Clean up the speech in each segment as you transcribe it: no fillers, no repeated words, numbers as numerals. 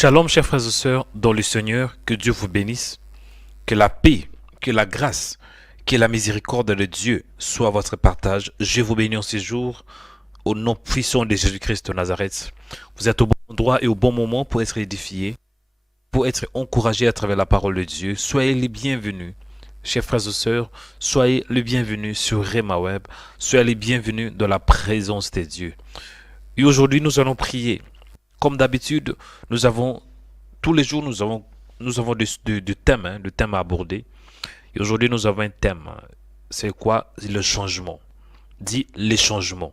Shalom, chers frères et sœurs, dans le Seigneur, que Dieu vous bénisse, que la paix, que la grâce, que la miséricorde de Dieu soit votre partage. Je vous bénis en ces jours, au nom puissant de Jésus-Christ de Nazareth. Vous êtes au bon endroit et au bon moment pour être édifiés, pour être encouragés à travers la parole de Dieu. Soyez les bienvenus, chers frères et sœurs, soyez les bienvenus sur Rema Web, soyez les bienvenus dans la présence de Dieu. Et aujourd'hui, nous allons prier. Comme d'habitude, tous les jours, nous avons des thèmes à aborder. Et aujourd'hui, nous avons un thème. C'est quoi? C'est le changement. Dit les changements.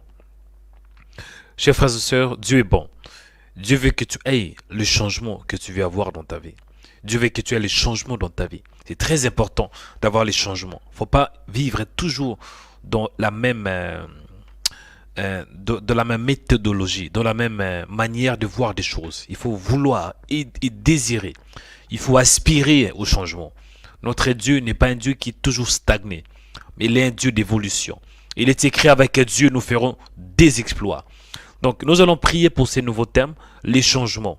Chers frères et sœurs, Dieu est bon. Dieu veut que tu aies le changement que tu veux avoir dans ta vie. Dieu veut que tu aies les changements dans ta vie. C'est très important d'avoir les changements. Il ne faut pas vivre toujours dans la même de la même méthodologie, dans la même manière de voir des choses. Il faut vouloir et désirer. Il faut aspirer au changement. Notre Dieu n'est pas un Dieu qui est toujours stagné, mais il est un Dieu d'évolution. Il est écrit avec Dieu, nous ferons des exploits. Donc, nous allons prier pour ces nouveaux thèmes, les changements.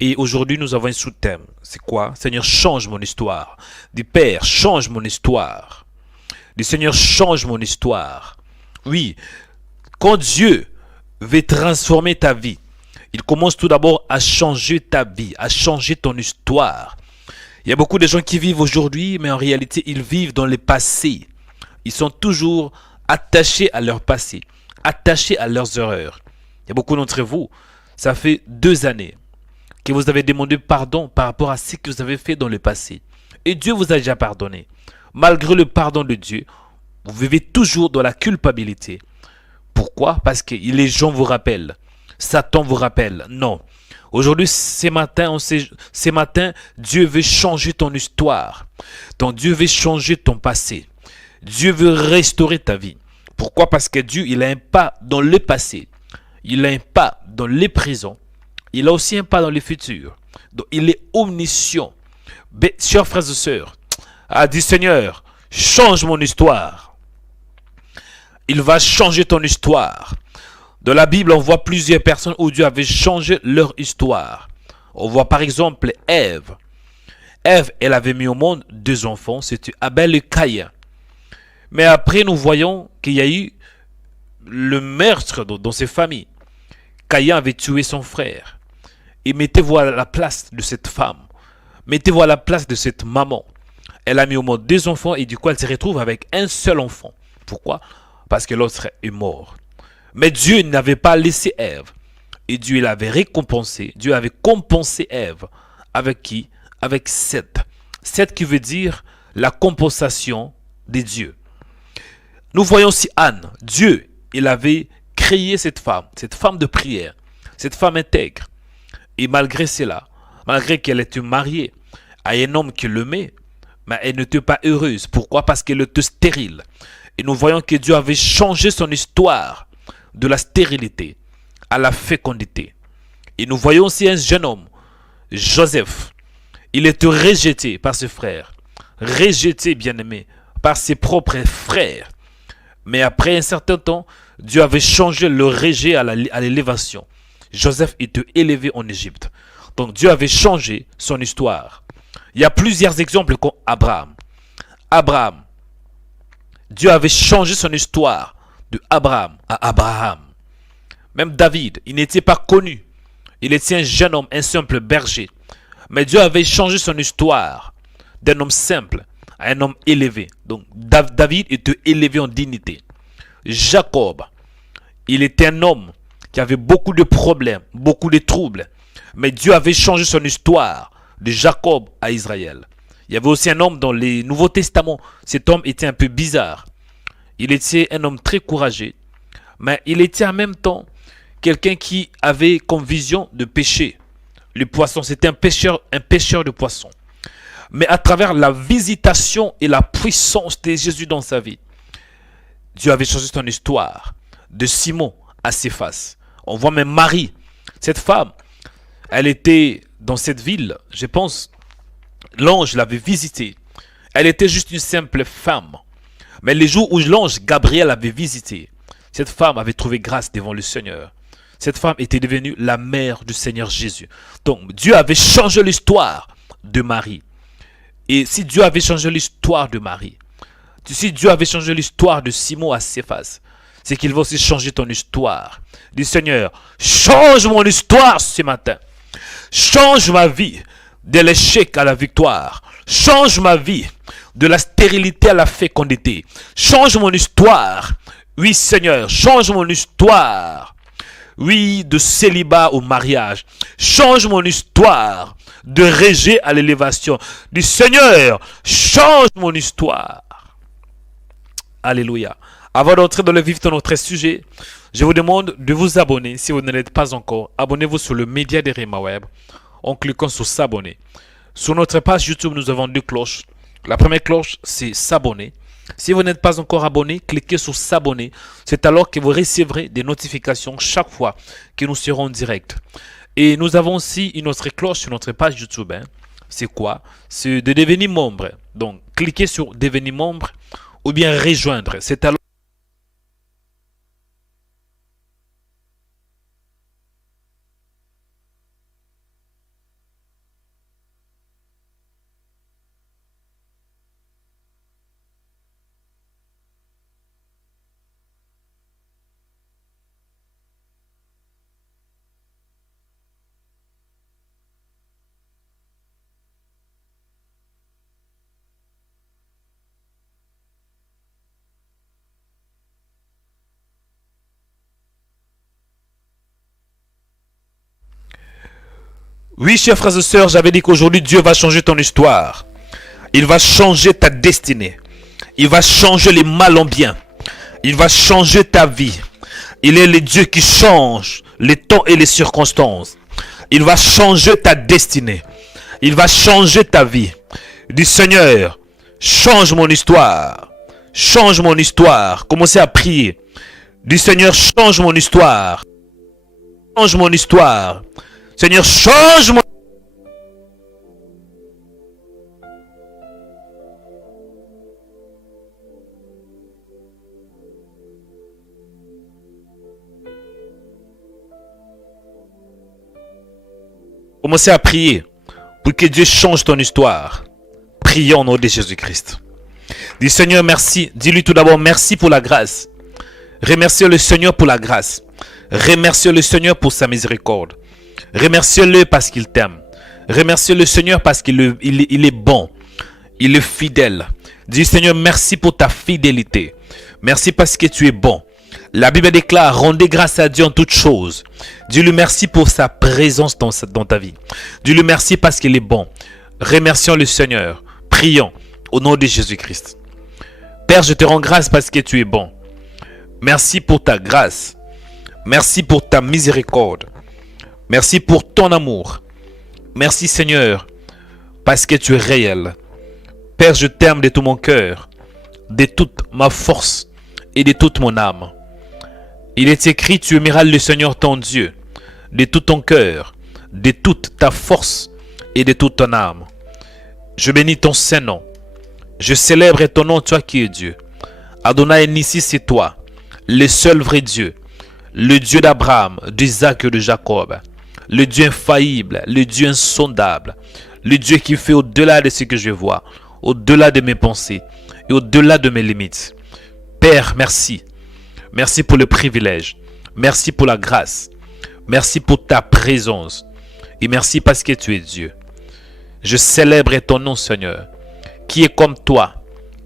Et aujourd'hui, nous avons un sous-thème. C'est quoi? Seigneur, change mon histoire. Du Père, change mon histoire. Du Seigneur, change mon histoire. Oui. Quand Dieu veut transformer ta vie, il commence tout d'abord à changer ta vie, à changer ton histoire. Il y a beaucoup de gens qui vivent aujourd'hui, mais en réalité, ils vivent dans le passé. Ils sont toujours attachés à leur passé, attachés à leurs erreurs. Il y a beaucoup d'entre vous, ça fait 2 années que vous avez demandé pardon par rapport à ce que vous avez fait dans le passé. Et Dieu vous a déjà pardonné. Malgré le pardon de Dieu, vous vivez toujours dans la culpabilité. Pourquoi? Parce que les gens vous rappellent. Satan vous rappelle. Non. Aujourd'hui, ce matin, Dieu veut changer ton histoire. Donc Dieu veut changer ton passé. Dieu veut restaurer ta vie. Pourquoi? Parce que Dieu, il a un pas dans le passé. Il a un pas dans le présent. Il a aussi un pas dans le futur. Donc il est omniscient. Chers frères et sœurs, a dit Seigneur, change mon histoire. Il va changer ton histoire. Dans la Bible, on voit plusieurs personnes où Dieu avait changé leur histoire. On voit par exemple Ève. Ève, elle avait mis au monde 2 enfants, c'était Abel et Caïn. Mais après, nous voyons qu'il y a eu le meurtre dans ces familles. Caïn avait tué son frère. Et mettez-vous à la place de cette femme. Mettez-vous à la place de cette maman. Elle a mis au monde 2 enfants et du coup, elle se retrouve avec un seul enfant. Pourquoi? Parce que l'autre est mort. Mais Dieu n'avait pas laissé Ève. Et Dieu l'avait récompensé. Dieu avait compensé Ève. Avec qui? Avec Seth. Seth qui veut dire la compensation des dieux. Nous voyons aussi Anne. Dieu, il avait créé cette femme de prière, cette femme intègre. Et malgré cela, malgré qu'elle était mariée à un homme qui l'aimait, mais elle n'était pas heureuse. Pourquoi? Parce qu'elle était stérile. Et nous voyons que Dieu avait changé son histoire de la stérilité à la fécondité. Et nous voyons aussi un jeune homme, Joseph. Il était rejeté par ses frères, rejeté, bien-aimé, par ses propres frères. Mais après un certain temps, Dieu avait changé le rejet à l'élévation. Joseph était élevé en Égypte. Donc Dieu avait changé son histoire. Il y a plusieurs exemples comme Abraham. Abraham, Dieu avait changé son histoire de Abraham à Abraham. Même David, il n'était pas connu. Il était un jeune homme, un simple berger. Mais Dieu avait changé son histoire d'un homme simple à un homme élevé. Donc David était élevé en dignité. Jacob, il était un homme qui avait beaucoup de problèmes, beaucoup de troubles. Mais Dieu avait changé son histoire de Jacob à Israël. Il y avait aussi un homme dans le Nouveau Testament. Cet homme était un peu bizarre. Il était un homme très courageux. Mais il était en même temps quelqu'un qui avait comme vision de pêcher. Le poisson, c'était un pêcheur de poissons. Mais à travers la visitation et la puissance de Jésus dans sa vie, Dieu avait changé son histoire. De Simon à Céphas. On voit même Marie. Cette femme, elle était dans cette ville, je pense, l'ange l'avait visitée. Elle était juste une simple femme. Mais les jours où l'ange Gabriel avait visité, cette femme avait trouvé grâce devant le Seigneur. Cette femme était devenue la mère du Seigneur Jésus. Donc Dieu avait changé l'histoire de Marie. Et si Dieu avait changé l'histoire de Marie, si Dieu avait changé l'histoire de Simon à Céphas, c'est qu'il va aussi changer ton histoire. Dis Seigneur, change mon histoire ce matin. Change ma vie de l'échec à la victoire. Change ma vie de la stérilité à la fécondité. Change mon histoire. Oui Seigneur, change mon histoire. Oui, de célibat au mariage. Change mon histoire de rejet à l'élévation. Dis Seigneur, change mon histoire. Alléluia. Avant d'entrer dans le vif de notre sujet, je vous demande de vous abonner si vous ne l'êtes pas encore. Abonnez-vous sur le média de Rhema Web en cliquant sur s'abonner. Sur notre page YouTube, nous avons deux cloches. La première cloche, c'est s'abonner. Si vous n'êtes pas encore abonné, cliquez sur s'abonner. C'est alors que vous recevrez des notifications chaque fois que nous serons en direct. Et nous avons aussi une autre cloche sur notre page YouTube. C'est quoi? C'est de devenir membre. Donc, cliquez sur devenir membre ou bien rejoindre. C'est alors oui, chers frères et sœurs, j'avais dit qu'aujourd'hui, Dieu va changer ton histoire. Il va changer ta destinée. Il va changer les mal en bien. Il va changer ta vie. Il est le Dieu qui change les temps et les circonstances. Il va changer ta destinée. Il va changer ta vie. Dis Seigneur, change mon histoire. Change mon histoire. Commencez à prier. Dis Seigneur, change mon histoire. Change mon histoire. Seigneur, change mon... Commencez à prier pour que Dieu change ton histoire. Prions au nom de Jésus-Christ. Dis Seigneur, merci. Dis-lui tout d'abord merci pour la grâce. Remercie le Seigneur pour la grâce. Remercie le Seigneur pour sa miséricorde. Remercie-le parce qu'il t'aime. Remercie le Seigneur parce qu'il est bon. Il est fidèle. Dis Seigneur, merci pour ta fidélité. Merci parce que tu es bon. La Bible déclare, rendez grâce à Dieu en toutes choses. Dis-lui merci pour sa présence dans ta vie. Dis-lui merci parce qu'il est bon. Remercions le Seigneur. Prions au nom de Jésus-Christ. Père, je te rends grâce parce que tu es bon. Merci pour ta grâce. Merci pour ta miséricorde. Merci pour ton amour. Merci Seigneur, parce que tu es réel. Père, je t'aime de tout mon cœur, de toute ma force et de toute mon âme. Il est écrit, tu aimeras le Seigneur ton Dieu, de tout ton cœur, de toute ta force et de toute ton âme. Je bénis ton Saint-Nom. Je célèbre ton nom, toi qui es Dieu. Adonai Nissi, c'est toi, le seul vrai Dieu, le Dieu d'Abraham, d'Isaac et de Jacob. Le Dieu infaillible, le Dieu insondable, le Dieu qui fait au-delà de ce que je vois, au-delà de mes pensées et au-delà de mes limites. Père, merci. Merci pour le privilège. Merci pour la grâce. Merci pour ta présence. Et merci parce que tu es Dieu. Je célèbre ton nom, Seigneur, qui est comme toi,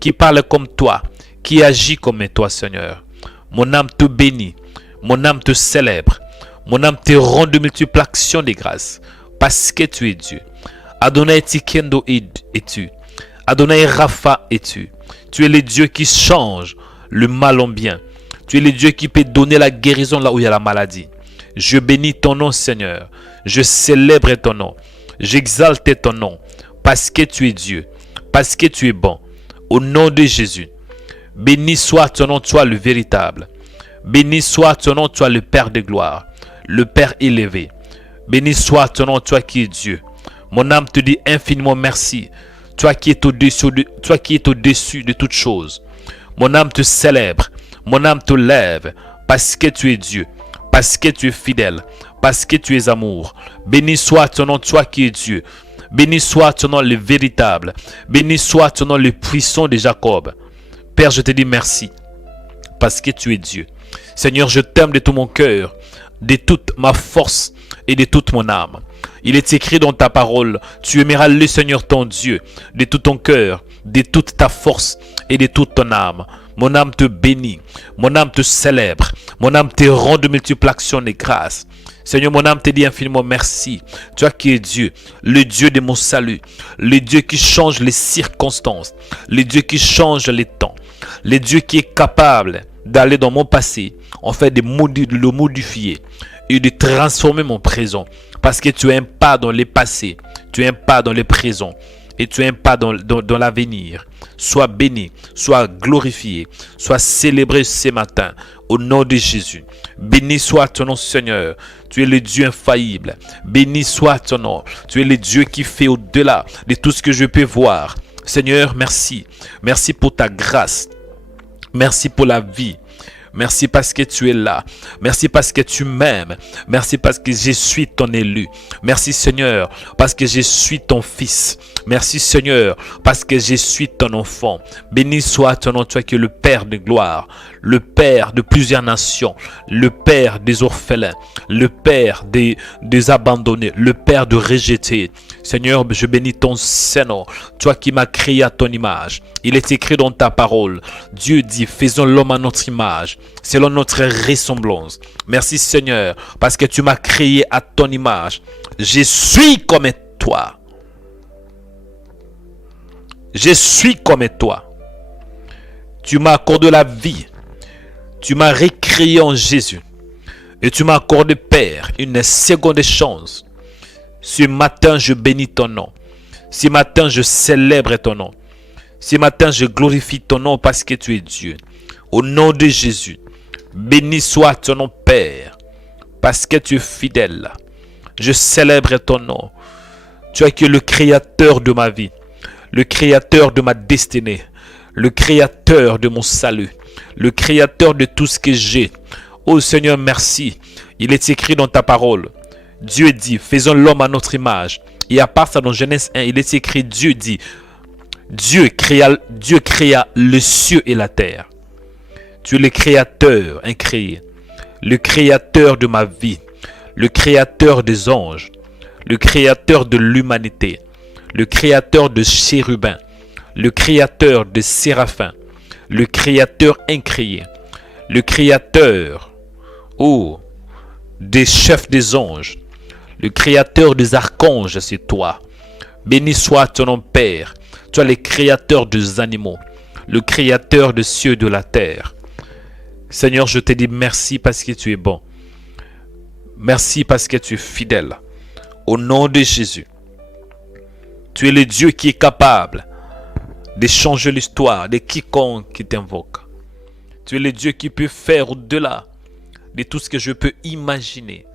qui parle comme toi, qui agit comme toi, Seigneur. Mon âme te bénit, mon âme te célèbre. Mon âme te rend de multiples actions de grâce parce que tu es Dieu. Adonai Tikendo es-tu. Adonai Rapha es-tu. Tu es le Dieu qui change le mal en bien. Tu es le Dieu qui peut donner la guérison là où il y a la maladie. Je bénis ton nom, Seigneur. Je célèbre ton nom. J'exalte ton nom parce que tu es Dieu. Parce que tu es bon. Au nom de Jésus. Béni soit ton nom, toi le véritable. Béni soit ton nom, toi le Père de gloire. Le Père élevé. Béni soit ton nom, toi qui es Dieu. Mon âme te dit infiniment merci. Toi qui es au-dessus de toutes choses. Mon âme te célèbre. Mon âme te lève parce que tu es Dieu. parce que tu es fidèle, parce que tu es amour. Béni soit ton nom, toi qui es Dieu. Béni soit ton nom le véritable. Béni soit ton nom le puissant de Jacob. Père, je te dis merci parce que tu es Dieu. Seigneur, je t'aime de tout mon cœur, de toute ma force et de toute mon âme. Il est écrit dans ta parole, tu aimeras le Seigneur ton Dieu de tout ton cœur, de toute ta force et de toute ton âme. Mon âme te bénit, mon âme te célèbre, mon âme te rend de multiples actions de grâce. Seigneur, mon âme te dit infiniment merci. Toi qui es Dieu, le Dieu de mon salut, le Dieu qui change les circonstances, le Dieu qui change les temps, le Dieu qui est capable d'aller dans mon passé, en fait de le modifier et de transformer mon présent. Parce que tu es un pas dans le passé, tu es un pas dans le présent et tu es un pas dans l'avenir. Sois béni, sois glorifié, sois célébré ce matin au nom de Jésus. Béni soit ton nom, Seigneur. Tu es le Dieu infaillible. Béni soit ton nom. Tu es le Dieu qui fait au-delà de tout ce que je peux voir. Seigneur, merci. Merci pour ta grâce. Merci pour la vie. Merci parce que tu es là. Merci parce que tu m'aimes. Merci parce que je suis ton élu. Merci Seigneur parce que je suis ton fils. Merci Seigneur parce que je suis ton enfant. Béni soit ton nom, toi qui es le Père de gloire, le Père de plusieurs nations, le Père des orphelins, le Père des abandonnés, le Père de rejetés. Seigneur, je bénis ton Saint-Nom, toi qui m'as créé à ton image. Il est écrit dans ta parole, Dieu dit, faisons l'homme à notre image, selon notre ressemblance. Merci Seigneur, parce que tu m'as créé à ton image. Je suis comme toi. Je suis comme toi. Tu m'as accordé la vie. Tu m'as recréé en Jésus. Et tu m'as accordé, Père, une seconde chance. Ce matin, je bénis ton nom. Ce matin, je célèbre ton nom. Ce matin, je glorifie ton nom parce que tu es Dieu. Au nom de Jésus, béni soit ton nom, Père, parce que tu es fidèle. Je célèbre ton nom. Tu es le créateur de ma vie, le créateur de ma destinée, le créateur de mon salut, le créateur de tout ce que j'ai. Oh Seigneur, merci. Il est écrit dans ta parole. Dieu dit, faisons l'homme à notre image. Et à part ça, dans Genèse 1, il est écrit, Dieu dit, Dieu créa le ciel et la terre. Tu es le créateur incréé, le créateur de ma vie, le créateur des anges, le créateur de l'humanité, le créateur de chérubins, le créateur de séraphins, le créateur incréé, le créateur, des chefs des anges, le créateur des archanges, c'est toi. Béni soit ton nom, Père. Tu es le créateur des animaux, le créateur des cieux et de la terre. Seigneur, je te dis merci parce que tu es bon. Merci parce que tu es fidèle. Au nom de Jésus, tu es le Dieu qui est capable de changer l'histoire de quiconque qui t'invoque. Tu es le Dieu qui peut faire au-delà de tout ce que je peux imaginer.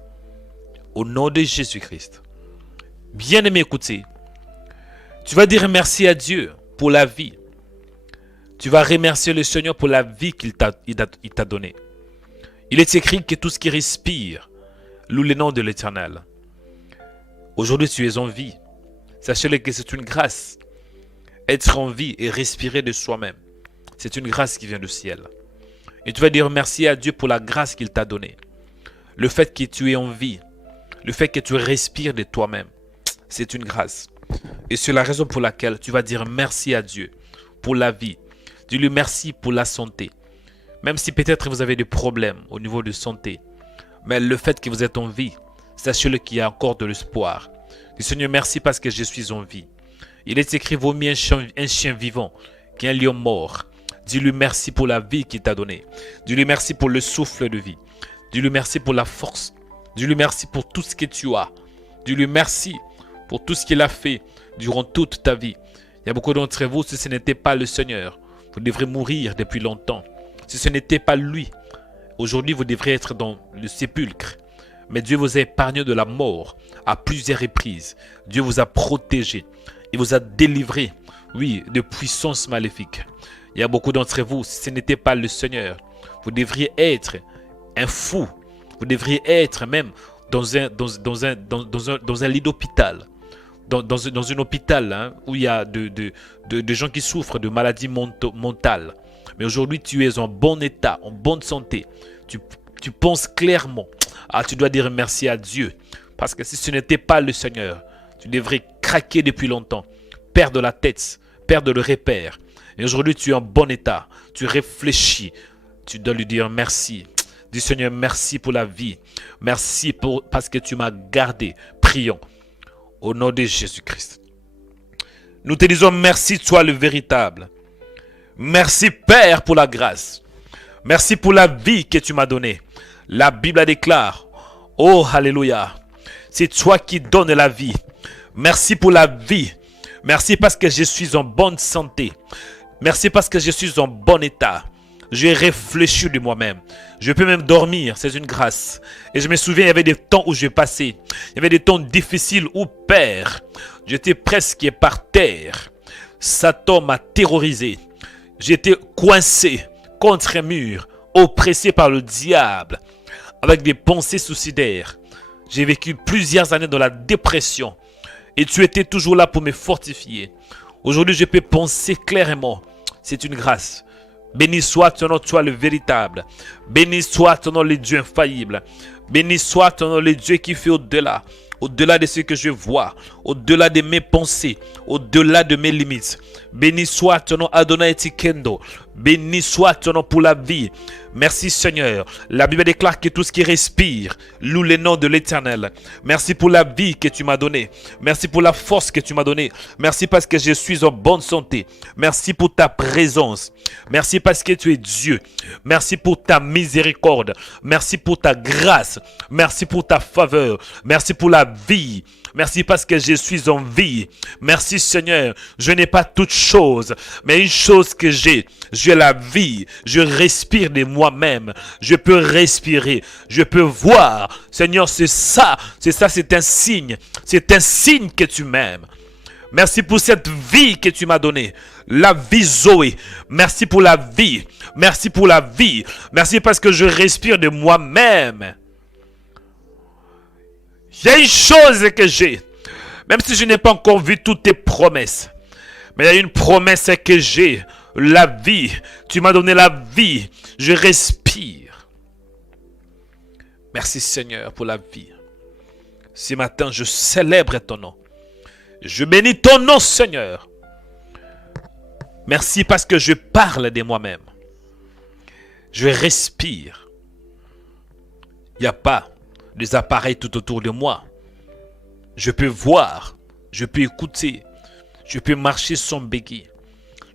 Au nom de Jésus-Christ. Bien-aimé, écoutez. Tu vas dire merci à Dieu pour la vie. Tu vas remercier le Seigneur pour la vie qu'il t'a donnée. Il est écrit que tout ce qui respire loue le nom de l'Éternel. Aujourd'hui, tu es en vie. Sachez-le que c'est une grâce. Être en vie et respirer de soi-même, c'est une grâce qui vient du ciel. Et tu vas dire merci à Dieu pour la grâce qu'il t'a donnée. Le fait que tu es en vie, le fait que tu respires de toi-même, c'est une grâce. Et c'est la raison pour laquelle tu vas dire merci à Dieu pour la vie. Dis-lui merci pour la santé. Même si peut-être vous avez des problèmes au niveau de santé. Mais le fait que vous êtes en vie, sachez-le qu'il y a encore de l'espoir. Dis Seigneur, merci parce que je suis en vie. Il est écrit, vaut mieux un chien vivant qu'un lion mort. Dis-lui merci pour la vie qu'il t'a donnée. Dis-lui merci pour le souffle de vie. Dis-lui merci pour la force. Dis-lui merci pour tout ce que tu as. Dis-lui merci pour tout ce qu'il a fait durant toute ta vie. Il y a beaucoup d'entre vous, si ce n'était pas le Seigneur, vous devrez mourir depuis longtemps. Si ce n'était pas lui, aujourd'hui vous devrez être dans le sépulcre. Mais Dieu vous a épargné de la mort à plusieurs reprises. Dieu vous a protégé. Il vous a délivré, oui, de puissances maléfiques. Il y a beaucoup d'entre vous, si ce n'était pas le Seigneur, vous devriez être un fou. Vous devriez être même dans un lit d'hôpital. Dans un hôpital hein, où il y a de gens qui souffrent de maladies mentales. Mais aujourd'hui, tu es en bon état, en bonne santé. Tu penses clairement. Ah, tu dois dire merci à Dieu. Parce que si ce n'était pas le Seigneur, tu devrais craquer depuis longtemps. Perdre la tête, perdre le repère. Et aujourd'hui, tu es en bon état. Tu réfléchis. Tu dois lui dire merci. Dis Seigneur, merci pour la vie. Merci parce que tu m'as gardé. Prions. Au nom de Jésus-Christ. Nous te disons merci, toi le véritable. Merci Père pour la grâce. Merci pour la vie que tu m'as donnée. La Bible déclare, oh Alléluia, c'est toi qui donnes la vie. Merci pour la vie. Merci parce que je suis en bonne santé. Merci parce que je suis en bon état. J'ai réfléchi de moi-même. Je peux même dormir, c'est une grâce. Et je me souviens, il y avait des temps où je passais. Il y avait des temps difficiles où, Père, j'étais presque par terre. Satan m'a terrorisé. J'étais coincé contre un mur, oppressé par le diable, avec des pensées suicidaires. J'ai vécu plusieurs années dans la dépression. Et tu étais toujours là pour me fortifier. Aujourd'hui, je peux penser clairement. C'est une grâce. Béni soit ton nom, toi le véritable. Béni soit ton nom, le Dieu infaillible. Béni soit ton nom, le Dieu qui fait au-delà. Au-delà de ce que je vois. Au-delà de mes pensées. Au-delà de mes limites. Béni soit ton nom, Adonai Tikendo. Béni soit ton nom pour la vie. Merci Seigneur. La Bible déclare que tout ce qui respire loue le nom de l'Éternel. Merci pour la vie que tu m'as donnée. Merci pour la force que tu m'as donnée. Merci parce que je suis en bonne santé. Merci pour ta présence. Merci parce que tu es Dieu. Merci pour ta miséricorde. Merci pour ta grâce. Merci pour ta faveur. Merci pour la vie. Merci parce que je suis en vie. Merci Seigneur. Je n'ai pas toute chose, mais une chose que j'ai la vie. Je respire de moi-même. Je peux respirer. Je peux voir. Seigneur, c'est ça. C'est un signe. C'est un signe que tu m'aimes. Merci pour cette vie que tu m'as donnée. La vie Zoé. Merci pour la vie. Merci pour la vie. Merci parce que je respire de moi-même. Il y a une chose que j'ai. Même si je n'ai pas encore vu toutes tes promesses. Mais il y a une promesse que j'ai. La vie. Tu m'as donné la vie. Je respire. Merci Seigneur pour la vie. Ce matin, je célèbre ton nom. Je bénis ton nom, Seigneur. Merci parce que je parle de moi-même. Je respire. Il n'y a pas des appareils tout autour de moi. Je peux voir. Je peux écouter. Je peux marcher sans béquille.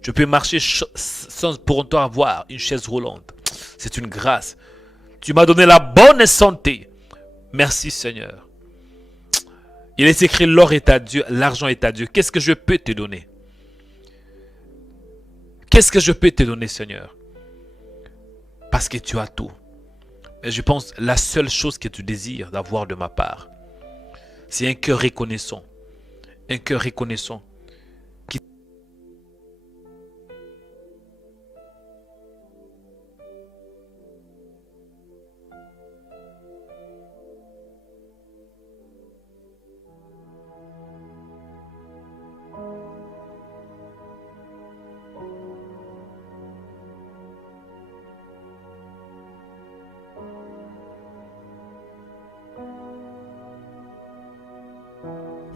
Je peux marcher sans pour autant avoir une chaise roulante. C'est une grâce. Tu m'as donné la bonne santé. Merci Seigneur. Il est écrit, l'or est à Dieu, l'argent est à Dieu. Qu'est-ce que je peux te donner? Qu'est-ce que je peux te donner, Seigneur? Parce que tu as tout. Et je pense la seule chose que tu désires d'avoir de ma part, c'est un cœur reconnaissant. Un cœur reconnaissant.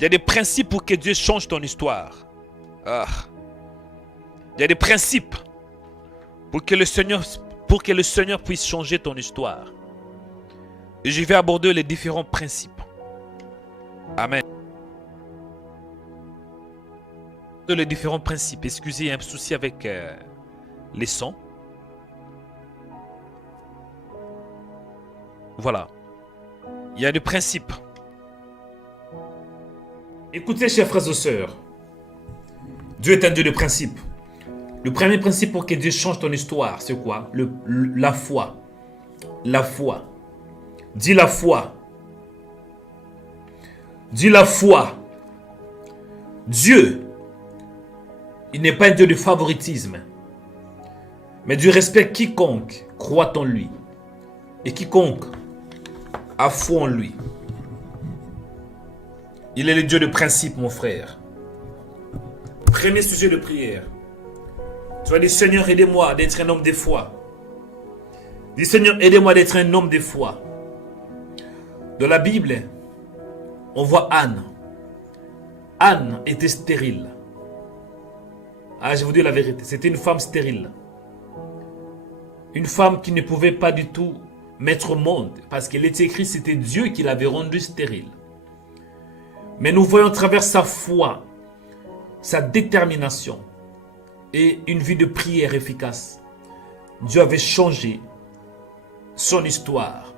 Il y a des principes pour que Dieu change ton histoire. Ah. Il y a des principes pour que le Seigneur puisse changer ton histoire. Et je vais aborder les différents principes. Amen. Les différents principes. Excusez, il y a un souci avec les sons. Voilà. Il y a des principes. Écoutez, chers frères et sœurs, Dieu est un Dieu de principes. Le premier principe pour que Dieu change ton histoire, c'est quoi? La foi. La foi. Dis la foi. Dis la foi. Dieu, il n'est pas un Dieu de favoritisme, mais Dieu respecte quiconque croit en lui. Et quiconque A foi en lui. Il est le Dieu de principe, mon frère. Premier sujet de prière. Tu vas dire, Seigneur, aidez-moi d'être un homme de foi. Dis, Seigneur, aidez-moi d'être un homme de foi. Dans la Bible, on voit Anne. Anne était stérile. Ah, je vous dis la vérité, c'était une femme stérile. Une femme qui ne pouvait pas du tout mettre au monde. Parce qu'il est écrit, c'était Dieu qui l'avait rendue stérile. Mais nous voyons à travers sa foi, sa détermination et une vie de prière efficace. Dieu avait changé son histoire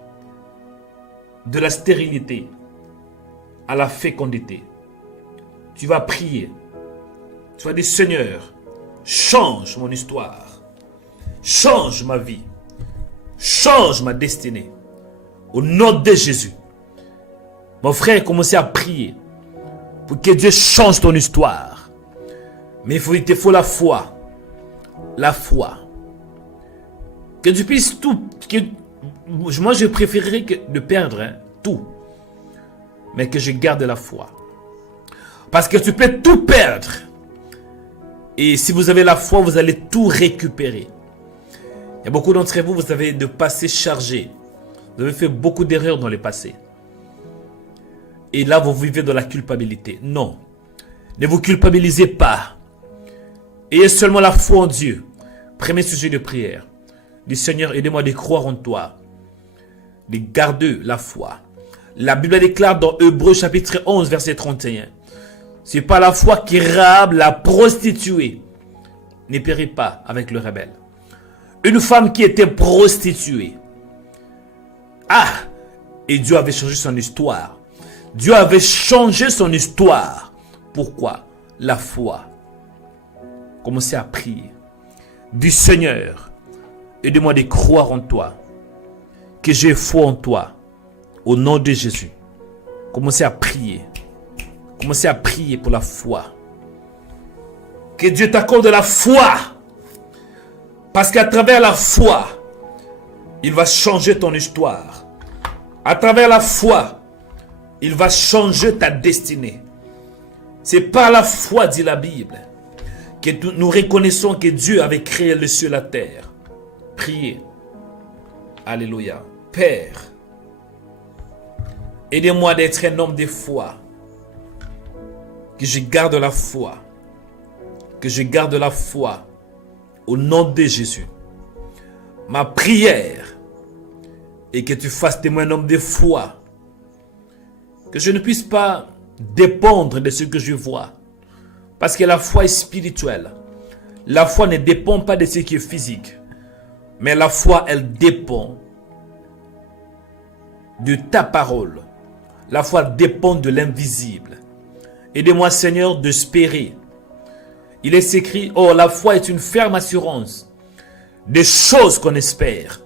de la stérilité à la fécondité. Tu vas prier. Tu vas dire, Seigneur, change mon histoire. Change ma vie. Change ma destinée. Au nom de Jésus. Mon frère, commencez à prier pour que Dieu change ton histoire. Mais il te faut la foi. La foi. Que tu puisses tout. Moi, je préférerais de perdre tout. Mais que je garde la foi. Parce que tu peux tout perdre. Et si vous avez la foi, vous allez tout récupérer. Il y a beaucoup d'entre vous, vous avez de passé chargé. Vous avez fait beaucoup d'erreurs dans le passé. Et là, vous vivez dans la culpabilité. Non. Ne vous culpabilisez pas. Ayez seulement la foi en Dieu. Premier sujet de prière. Dis, Seigneur, aidez-moi de croire en toi. De garder la foi. La Bible déclare dans Hébreux chapitre 11, verset 31. C'est pas la foi qui Rahab, la prostituée, ne périt pas avec le rebelle. Une femme qui était prostituée. Ah! Et Dieu avait changé son histoire. Dieu avait changé son histoire. Pourquoi? La foi. Commencez à prier. Dis, Seigneur, aide-moi de croire en toi. Que j'ai foi en toi. Au nom de Jésus. Commencez à prier. Commencez à prier pour la foi. Que Dieu t'accorde la foi. Parce qu'à travers la foi, il va changer ton histoire. À travers la foi, il va changer ta destinée. C'est par la foi, dit la Bible, que nous reconnaissons que Dieu avait créé le ciel et la terre. Priez. Alléluia. Père, aidez-moi d'être un homme de foi. Que je garde la foi. Que je garde la foi. Au nom de Jésus. Ma prière est que tu fasses de moi un homme de foi. Que je ne puisse pas dépendre de ce que je vois. Parce que la foi est spirituelle. La foi ne dépend pas de ce qui est physique. Mais la foi, elle dépend de ta parole. La foi dépend de l'invisible. Aidez-moi, Seigneur, d'espérer. Il est écrit, oh, la foi est une ferme assurance des choses qu'on espère.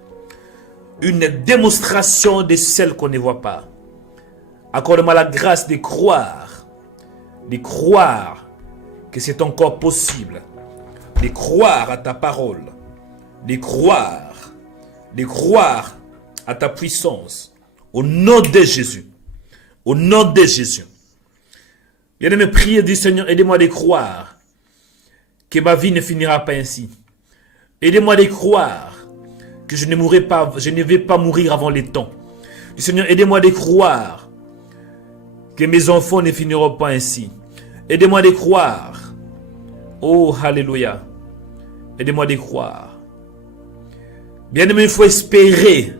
Une démonstration de celles qu'on ne voit pas. Accorde-moi la grâce de croire que c'est encore possible, de croire à ta parole, de croire à ta puissance. Au nom de Jésus. Au nom de Jésus. Bien-aimé, priez du Seigneur, aidez-moi de croire que ma vie ne finira pas ainsi. Aidez-moi de croire que je ne vais pas mourir avant les temps. Du Seigneur, aidez-moi de croire que mes enfants ne finiront pas ainsi. Aidez-moi de croire. Oh, alléluia. Aidez-moi de croire. Bien-aimé, il faut espérer.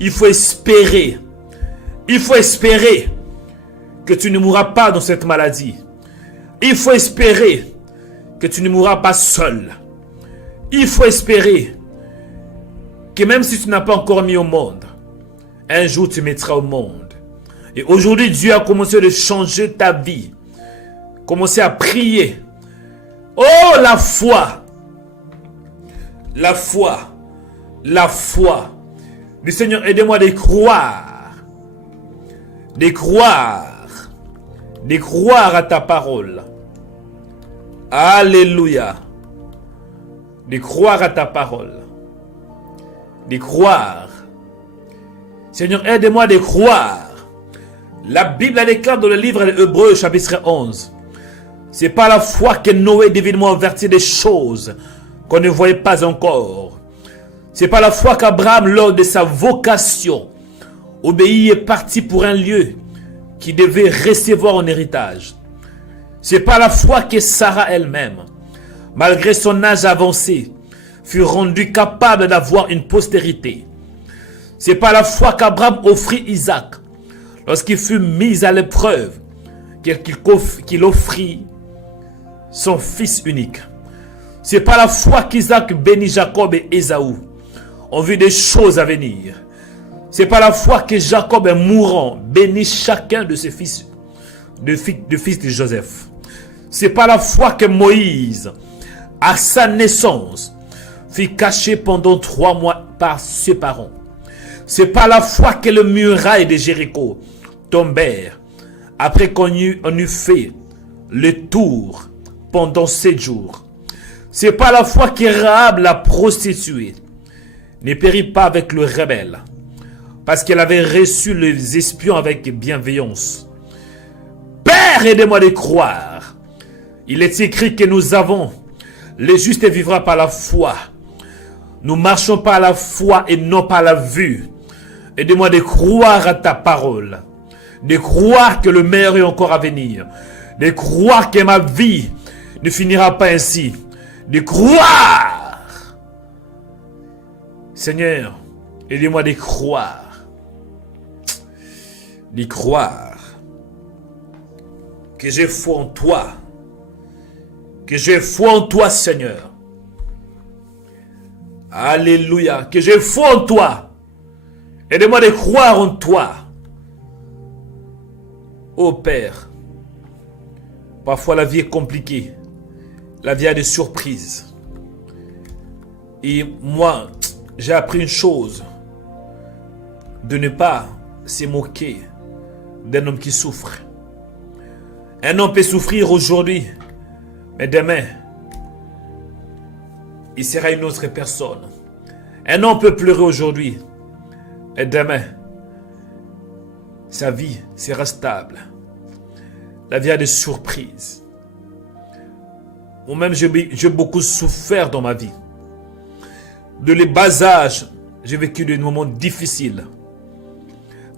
Il faut espérer. Il faut espérer que tu ne mourras pas dans cette maladie. Il faut espérer que tu ne mourras pas seul. Il faut espérer que même si tu n'as pas encore mis au monde, un jour tu mettras au monde. Et aujourd'hui, Dieu a commencé à changer ta vie. Commencez à prier. Oh, la foi. La foi. La foi. Le Seigneur, aidez-moi de croire. De croire. De croire à ta parole. Alléluia. De croire à ta parole. De croire. Seigneur, aide-moi de croire. La Bible déclare dans le livre des Hébreux, chapitre 11. C'est par la foi que Noé divinement avertit des choses qu'on ne voyait pas encore. C'est par la foi qu'Abraham, lors de sa vocation, obéit et parti pour un lieu qui devait recevoir en héritage. C'est par la foi que Sarah elle-même, malgré son âge avancé, fut rendue capable d'avoir une postérité. C'est par la foi qu'Abraham offrit Isaac, lorsqu'il fut mis à l'épreuve, qu'il offrit son fils unique. C'est par la foi qu'Isaac bénit Jacob et Ésaü. On vit des choses à venir. C'est par la foi que Jacob, mourant, bénit chacun de ses fils, de fils de Joseph. C'est par la foi que Moïse, à sa naissance, fut caché pendant 3 mois par ses parents. C'est par la foi que les murailles de Jéricho tombèrent après qu'on eut fait le tour pendant 7 jours. C'est par la foi que Rahab, la prostituée, ne périt pas avec le rebelle, parce qu'elle avait reçu les espions avec bienveillance. Père, aidez-moi de croire. Il est écrit que nous avons, le juste vivra par la foi. Nous marchons par la foi et non par la vue. Aide-moi de croire à ta parole, de croire que le meilleur est encore à venir, de croire que ma vie ne finira pas ainsi, de croire. Seigneur, aide-moi de croire, que j'ai foi en toi, que j'ai foi en toi, Seigneur. Alléluia, que j'ai foi en toi. Aide-moi de croire en toi. Oh Père, parfois la vie est compliquée. La vie a des surprises. Et moi, j'ai appris une chose. De ne pas se moquer d'un homme qui souffre. Un homme peut souffrir aujourd'hui, mais demain, il sera une autre personne. Un homme peut pleurer aujourd'hui, et demain, sa vie sera stable. La vie a des surprises. Moi-même, j'ai beaucoup souffert dans ma vie. De les bas âge, j'ai vécu des moments difficiles.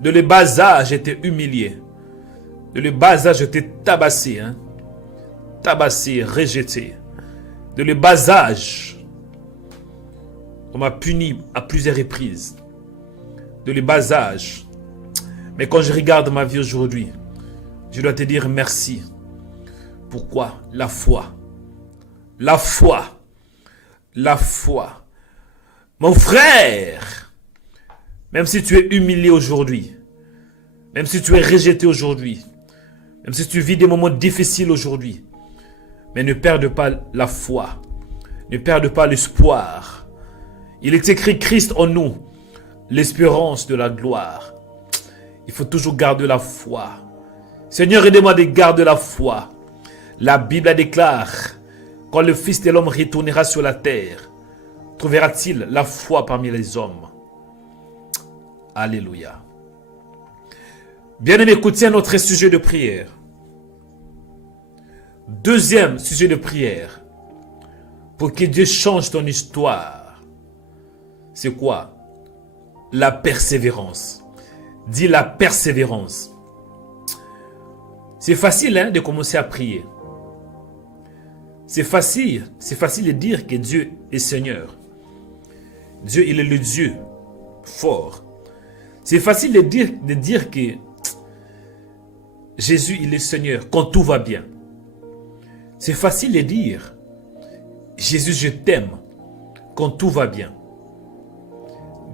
De les bas âge, j'étais humilié. De les bas âge, j'étais tabassé. Tabassé, rejeté. De les bas âge, on m'a puni à plusieurs reprises. De les bas âge. Mais quand je regarde ma vie aujourd'hui, je dois te dire merci. Pourquoi? La foi. La foi. La foi. Mon frère, même si tu es humilié aujourd'hui, même si tu es rejeté aujourd'hui, même si tu vis des moments difficiles aujourd'hui, mais ne perde pas la foi, ne perde pas l'espoir. Il est écrit Christ en nous, l'espérance de la gloire. Il faut toujours garder la foi. Seigneur, aidez-moi de garder la foi. La Bible déclare, quand le Fils de l'homme retournera sur la terre, trouvera-t-il la foi parmi les hommes? Alléluia. Bien-aimés, écoutez notre sujet de prière. Deuxième sujet de prière. Pour que Dieu change ton histoire. C'est quoi? La persévérance. Dis la persévérance. C'est facile de commencer à prier. C'est facile de dire que Dieu est Seigneur. Dieu, il est le Dieu fort. C'est facile de dire que Jésus, il est Seigneur quand tout va bien. C'est facile de dire Jésus, je t'aime quand tout va bien.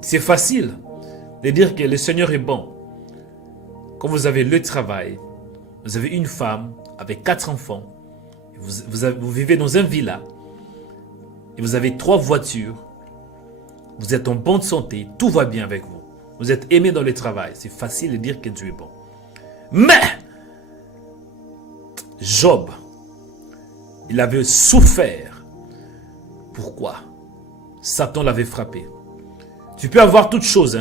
C'est facile de dire que le Seigneur est bon quand vous avez le travail, vous avez une femme avec 4 enfants, vous vivez dans un villa et vous avez 3 voitures, vous êtes en bonne santé, tout va bien avec vous. Vous êtes aimé dans le travail. C'est facile de dire que Dieu est bon. Mais Job, il avait souffert. Pourquoi? Satan l'avait frappé. Tu peux avoir toutes choses,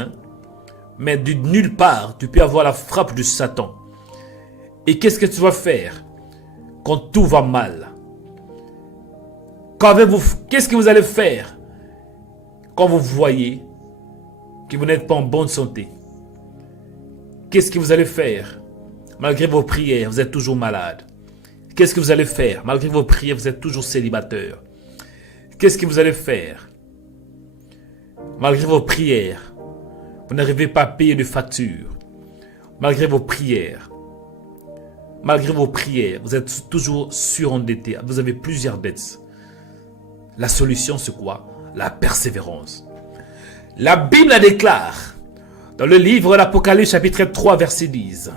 Mais de nulle part, tu peux avoir la frappe de Satan. Et qu'est-ce que tu vas faire quand tout va mal? Qu'est-ce que vous allez faire quand vous voyez que vous n'êtes pas en bonne santé? Qu'est-ce que vous allez faire? Malgré vos prières, vous êtes toujours malade. Qu'est-ce que vous allez faire? Malgré vos prières, vous êtes toujours célibataire. Qu'est-ce que vous allez faire? Malgré vos prières, vous n'arrivez pas à payer de facture. Malgré vos prières, vous êtes toujours surendetté. Vous avez plusieurs dettes. La solution, c'est quoi? La persévérance. La Bible la déclare dans le livre de l'Apocalypse, chapitre 3, verset 10.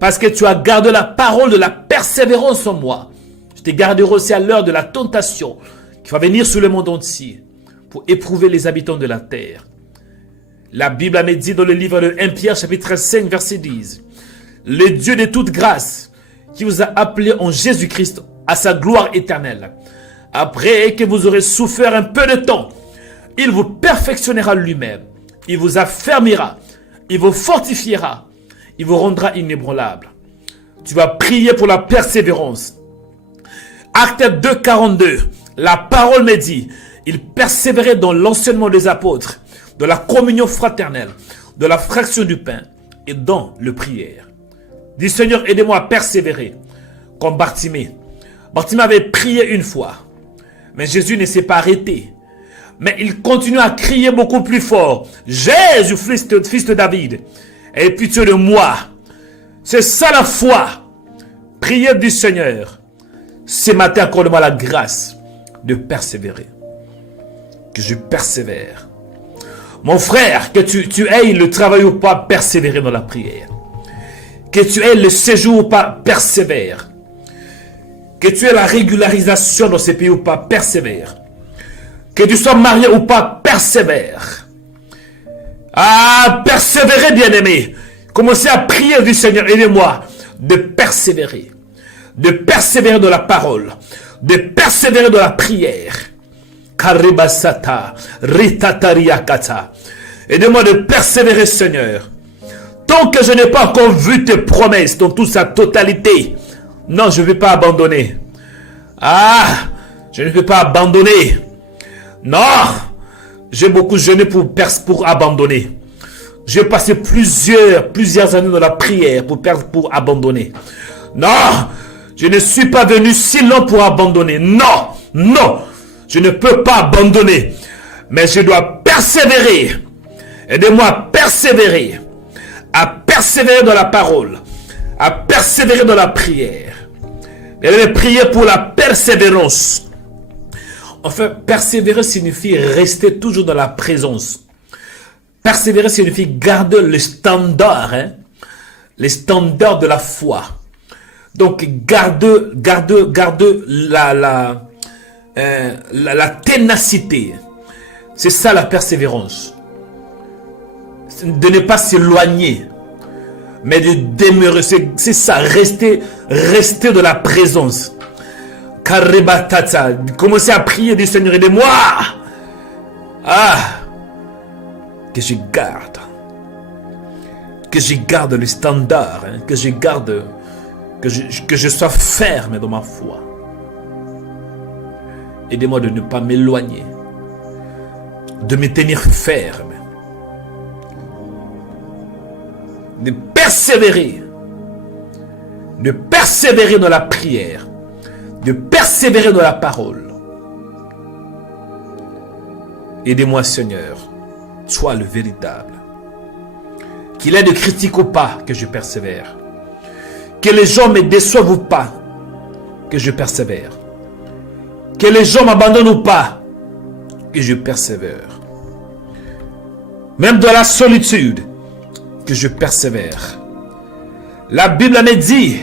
Parce que tu as gardé la parole de la persévérance en moi, je te garderai aussi à l'heure de la tentation qui va venir sur le monde entier pour éprouver les habitants de la terre. La Bible a dit dans le livre de 1 Pierre, chapitre 5, verset 10. Le Dieu de toute grâce qui vous a appelé en Jésus-Christ à sa gloire éternelle. Après que vous aurez souffert un peu de temps, il vous perfectionnera lui-même. Il vous affermira. Il vous fortifiera. Il vous rendra inébranlable. Tu vas prier pour la persévérance. Acte 2, 42. La parole me dit, il persévérait dans l'enseignement des apôtres, de la communion fraternelle, de la fraction du pain et dans le prière. Dis Seigneur, aidez-moi à persévérer. Comme Bartimée. Bartimée avait prié une fois. Mais Jésus ne s'est pas arrêté. Mais il continue à crier beaucoup plus fort. Jésus, fils de David, aie pitié de moi. C'est ça la foi. Priez du Seigneur. Ce matin, accorde-moi la grâce de persévérer. Que je persévère. Mon frère, que tu aies le travail ou pas, persévérer dans la prière. Que tu aies le séjour ou pas, persévère. Que tu aies la régularisation dans ces pays ou pas, persévère. Que tu sois marié ou pas, persévère. Ah, persévérer, bien-aimé. Commencez à prier du Seigneur, aidez-moi de persévérer. De persévérer dans la parole. De persévérer dans la prière. Karibasata, ritatariakata. Aidez-moi de persévérer, Seigneur. Tant que je n'ai pas encore vu tes promesses dans toute sa totalité, non, je ne vais pas abandonner. Ah, je ne vais pas abandonner. Non, j'ai beaucoup jeûné pour abandonner. J'ai passé plusieurs années dans la prière pour abandonner. Non, je ne suis pas venu si long pour abandonner. Non, non, je ne peux pas abandonner. Mais je dois persévérer. Aidez-moi à persévérer. À persévérer dans la parole. À persévérer dans la prière. Et prier pour la persévérance. Enfin, persévérer signifie rester toujours dans la présence. Persévérer signifie garder le standard, les standards de la foi. Donc, garder la ténacité. C'est ça la persévérance. De ne pas s'éloigner, mais de demeurer. C'est ça, rester dans la présence. Karibatata, commencez à prier du Seigneur, aidez-moi. Ah, que je garde le standard, que je sois ferme dans ma foi. Aidez-moi de ne pas m'éloigner, de me tenir ferme, de persévérer dans la prière, de persévérer dans la parole. Aidez-moi, Seigneur, sois le véritable. Qu'il ait de critiques ou pas, que je persévère. Que les gens me déçoivent ou pas, que je persévère. Que les gens m'abandonnent ou pas, que je persévère. Même dans la solitude, que je persévère. La Bible me dit,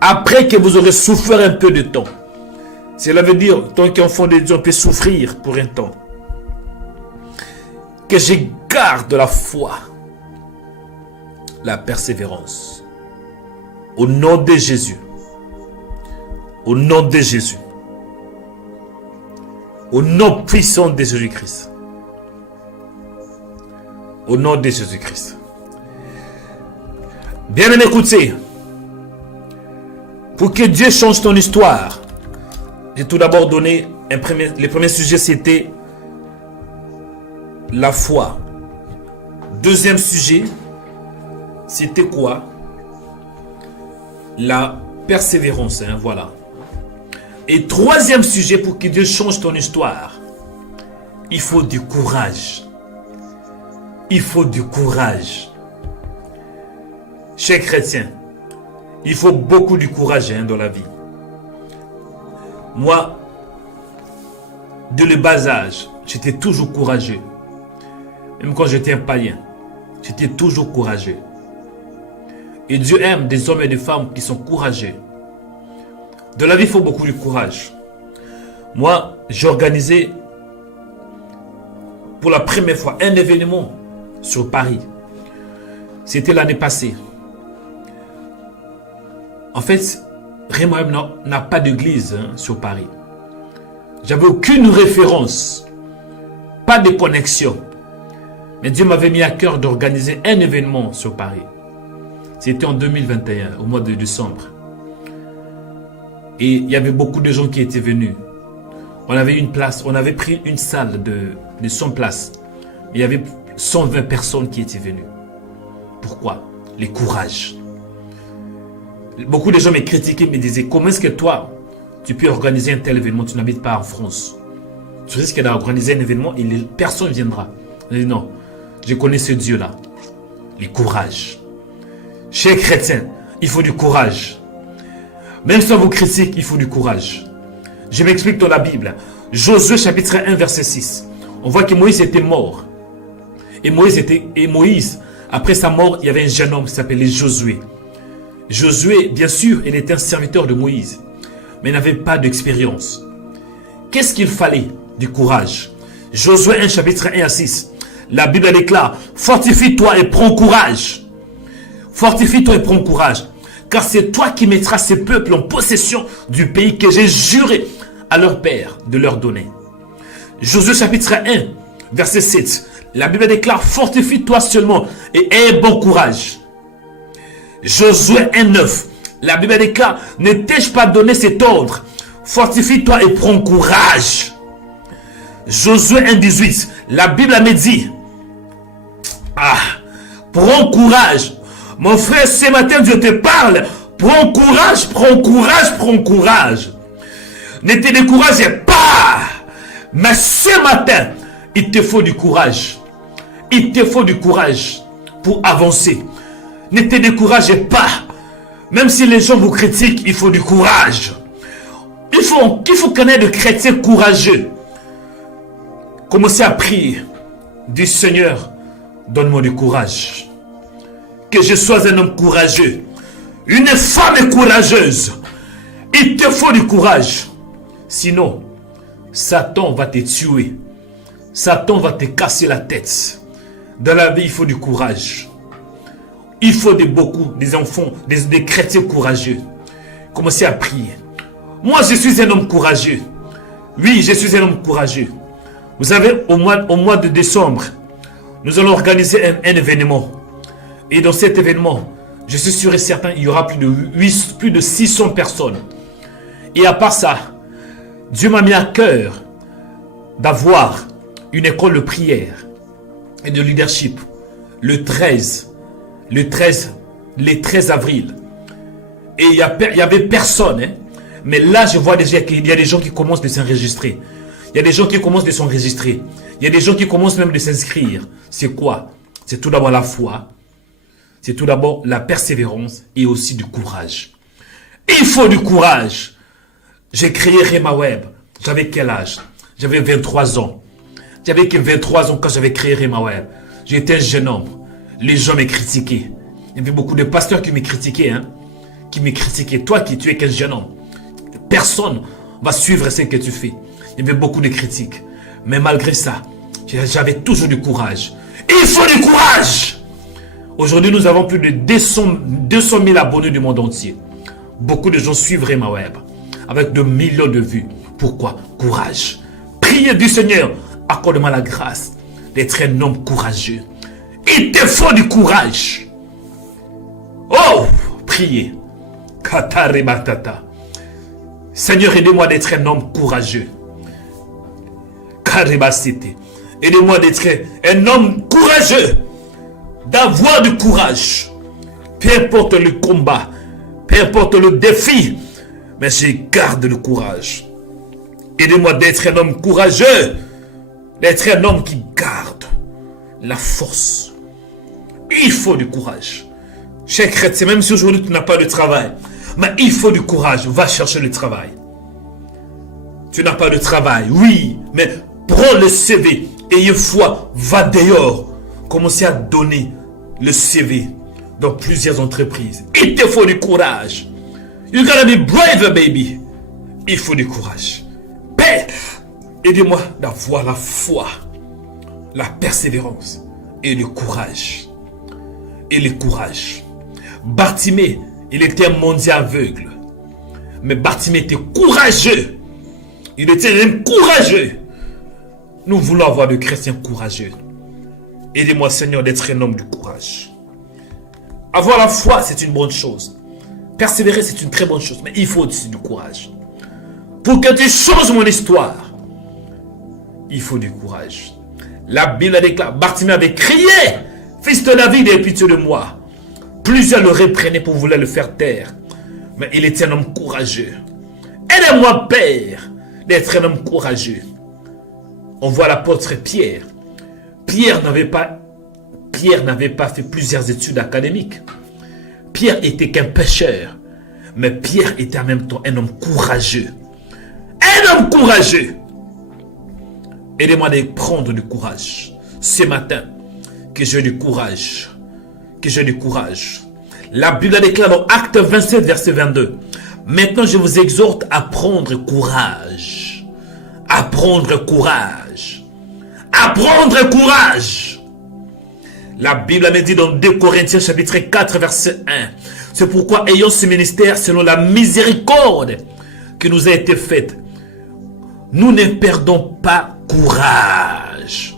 après que vous aurez souffert un peu de temps. Cela veut dire, tant qu'enfant de Dieu, on peut souffrir pour un temps. Que je garde la foi, la persévérance. Au nom de Jésus. Au nom de Jésus. Au nom puissant de Jésus-Christ. Au nom de Jésus-Christ. Bien aimé, écoutez. Pour que Dieu change ton histoire, j'ai tout d'abord donné les premiers sujets, c'était la foi. Deuxième sujet, c'était quoi? La persévérance, hein, voilà. Et troisième sujet, pour que Dieu change ton histoire, il faut du courage. Il faut du courage. Chers chrétiens, il faut beaucoup de courage, hein, dans la vie. Moi, de le bas âge, j'étais toujours courageux. Même quand j'étais un païen, j'étais toujours courageux. Et Dieu aime des hommes et des femmes qui sont courageux. Dans la vie, il faut beaucoup de courage. Moi, j'ai organisé pour la première fois un événement sur Paris. C'était l'année passée. En fait, Rémoab n'a pas d'église, hein, sur Paris. J'avais aucune référence, pas de connexion. Mais Dieu m'avait mis à cœur d'organiser un événement sur Paris. C'était en 2021, au mois de décembre. Et il y avait beaucoup de gens qui étaient venus. On avait une place, on avait pris une salle de 100 places. Il y avait 120 personnes qui étaient venues. Pourquoi? Le courage. Beaucoup de gens me critiquaient, me disaient, comment est-ce que toi, tu peux organiser un tel événement? Tu n'habites pas en France. Tu risques d'organiser un événement et personne ne viendra. Je dis non, je connais ce Dieu-là. Le courage. Chers chrétiens, il faut du courage. Même si on vous critique, il faut du courage. Je m'explique dans la Bible. Josué chapitre 1 verset 6. On voit que Moïse était mort. Et Moïse, après sa mort, il y avait un jeune homme qui s'appelait Josué. Josué, bien sûr, il était un serviteur de Moïse. Mais il n'avait pas d'expérience. Qu'est-ce qu'il fallait? Du courage. Josué 1 chapitre 1 à 6. La Bible déclare, fortifie-toi et prends courage. Fortifie-toi et prends courage. Car c'est toi qui mettras ces peuples en possession du pays que j'ai juré à leur père de leur donner. Josué chapitre 1, verset 7. La Bible déclare, fortifie-toi seulement et aie bon courage. Josué 1, 9. La Bible déclare, ne t'ai-je pas donné cet ordre? Fortifie-toi et prends courage. Josué 1, 18. La Bible me dit, prends courage. Mon frère, ce matin, Dieu te parle. Prends courage, prends courage, prends courage. Ne te décourage pas. Mais ce matin, il te faut du courage. Il te faut du courage pour avancer. Ne te décourage pas. Même si les gens vous critiquent, il faut du courage. Il faut connaître des chrétiens courageux. Commencez à prier. Dis Seigneur, donne-moi du courage. Que je sois un homme courageux. Une femme courageuse. Il te faut du courage. Sinon, Satan va te tuer. Satan va te casser la tête. Dans la vie, il faut du courage. Il faut des enfants, des chrétiens courageux. Commencez à prier. Moi, je suis un homme courageux. Oui, je suis un homme courageux. Vous savez, au mois de décembre, nous allons organiser un événement. Et dans cet événement, je suis sûr et certain, il y aura plus de 600 personnes. Et à part ça, Dieu m'a mis à cœur d'avoir une école de prière et de leadership le 13 avril. Et il y avait personne. Hein? Mais là, je vois déjà qu'il y a des gens qui commencent de s'enregistrer. Il y a des gens qui commencent de s'enregistrer. Il y a des gens qui commencent même de s'inscrire. C'est quoi? C'est tout d'abord la foi. C'est tout d'abord la persévérance et aussi du courage. Il faut du courage. J'ai créé RemaWeb. J'avais quel âge? J'avais 23 ans. J'avais que 23 ans quand j'avais créé RemaWeb. J'étais un jeune homme. Les gens me critiquaient. Il y avait beaucoup de pasteurs qui me critiquaient. Hein? Qui me critiquaient. Toi qui tu es qu'un jeune homme. Personne va suivre ce que tu fais. Il y avait beaucoup de critiques. Mais malgré ça, j'avais toujours du courage. Il faut du courage. Aujourd'hui, nous avons plus de 200 000 abonnés du monde entier. Beaucoup de gens suivent RemaWeb avec de millions de vues. Pourquoi? Courage. Priez du Seigneur. Accorde-moi la grâce d'être un homme courageux. Il te faut du courage. Oh, priez. Katarimatata. Seigneur, aidez-moi d'être un homme courageux. Karibasite. Aidez-moi d'être un homme courageux. D'avoir du courage. Peu importe le combat, peu importe le défi, mais je garde le courage. Aidez-moi d'être un homme courageux, d'être un homme qui garde la force. Il faut du courage. Cher chrétien, même si aujourd'hui tu n'as pas de travail, mais il faut du courage. Va chercher le travail. Tu n'as pas de travail, oui, mais prends le CV. Ayez foi, va dehors. Commencez à donner le CV dans plusieurs entreprises. Il te faut du courage. You gotta be brave, baby. Il faut du courage. Père, aidez-moi d'avoir la foi, la persévérance et le courage. Et le courage. Bartimée, il était un mendiant aveugle. Mais Bartimée était courageux. Il était un courageux. Nous voulons avoir de chrétiens courageux. Aidez-moi, Seigneur, d'être un homme du courage. Avoir la foi, c'est une bonne chose. Persévérer, c'est une très bonne chose. Mais il faut aussi du courage. Pour que tu changes mon histoire, il faut du courage. La Bible déclare, Bartimée avait crié, fils de David, aie pitié de moi. Plusieurs le reprenaient pour vouloir le faire taire. Mais il était un homme courageux. Aidez-moi, Père, d'être un homme courageux. On voit l'apôtre Pierre. Pierre n'avait pas fait plusieurs études académiques. Pierre était qu'un pêcheur. Mais Pierre était en même temps un homme courageux. Un homme courageux. Aidez-moi de prendre du courage. Ce matin, que j'ai du courage. Que j'ai du courage. La Bible déclare dans Acte 27, verset 22. Maintenant, je vous exhorte à prendre courage. À prendre courage. À prendre courage. La Bible me dit dans 2 Corinthiens chapitre 4 verset 1. C'est pourquoi ayant ce ministère selon la miséricorde qui nous a été faite, nous ne perdons pas courage.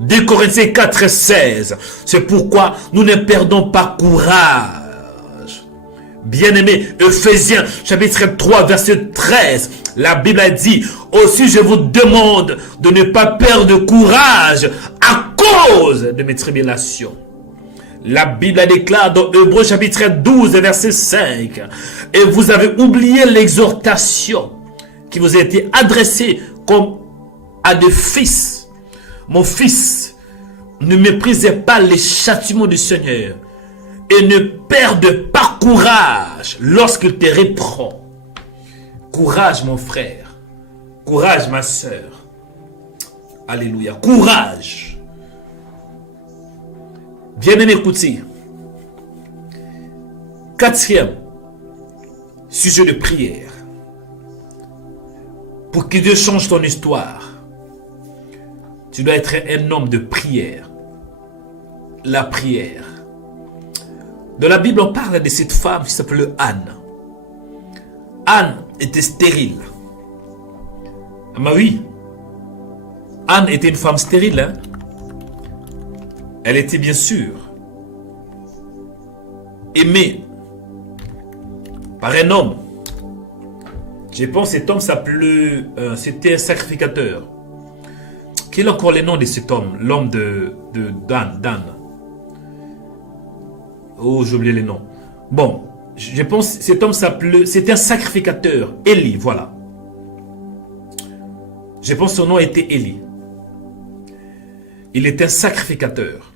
2 Corinthiens 4 16. C'est pourquoi nous ne perdons pas courage. Bien-aimés, Ephésiens chapitre 3 verset 13. La Bible a dit, aussi je vous demande de ne pas perdre courage à cause de mes tribulations. La Bible déclare dans Hébreux chapitre 12 verset 5. Et vous avez oublié l'exhortation qui vous a été adressée comme à des fils. Mon fils, ne méprisez pas les châtiments du Seigneur et ne perde pas courage lorsqu'il te reprend. Courage, mon frère. Courage, ma soeur. Alléluia. Courage. Bien-aimé, écoutez. 4e sujet de prière. Pour que Dieu change ton histoire, tu dois être un homme de prière. La prière. Dans la Bible, on parle de cette femme qui s'appelle Anne. Anne était stérile. Ah bah oui. Anne était une femme stérile. Hein? Elle était bien sûr aimée par un homme. Je pense que cet homme s'appelait... c'était un sacrificateur. Quel est encore le nom de cet homme? L'homme d'Anne. Oh, j'ai oublié les noms. Bon, je pense que cet homme s'appelait... C'était un sacrificateur. Élie, voilà. Je pense que son nom était Élie. Il est un sacrificateur.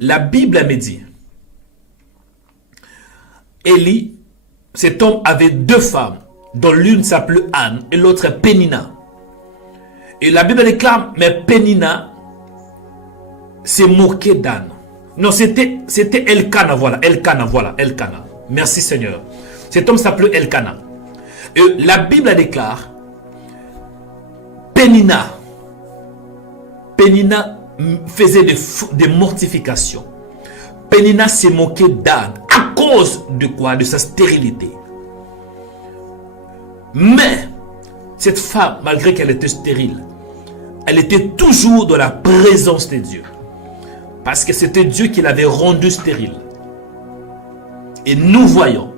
La Bible me dit, Élie, cet homme avait 2 femmes, dont l'une s'appelait Anne et l'autre Pénina. Et la Bible déclare, mais Pénina s'est moquée d'Anne. Non, c'était Elkana, voilà, Elkana. Merci Seigneur. Cet homme s'appelait Elkana. Et la Bible déclare, Pénina faisait des mortifications. Pénina s'est moquée d'Anne à cause de quoi? De sa stérilité. Mais cette femme, malgré qu'elle était stérile, elle était toujours dans la présence de Dieu. Parce que c'était Dieu qui l'avait rendue stérile. Et nous voyons,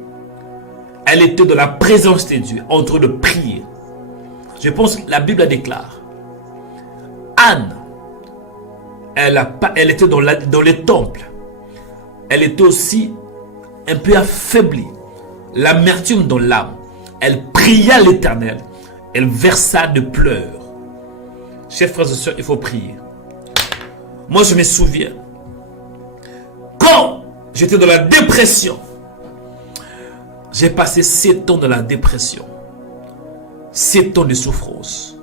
elle était dans la présence de Dieu, en train de prier. Je pense que la Bible déclare, Anne, elle était dans les temples. Elle était aussi un peu affaiblie. L'amertume dans l'âme. Elle pria l'Éternel. Elle versa de pleurs. Chers frères et sœurs, il faut prier. Moi, je me souviens, quand j'étais dans la dépression, j'ai passé 7 ans dans la dépression. 7 ans de souffrance.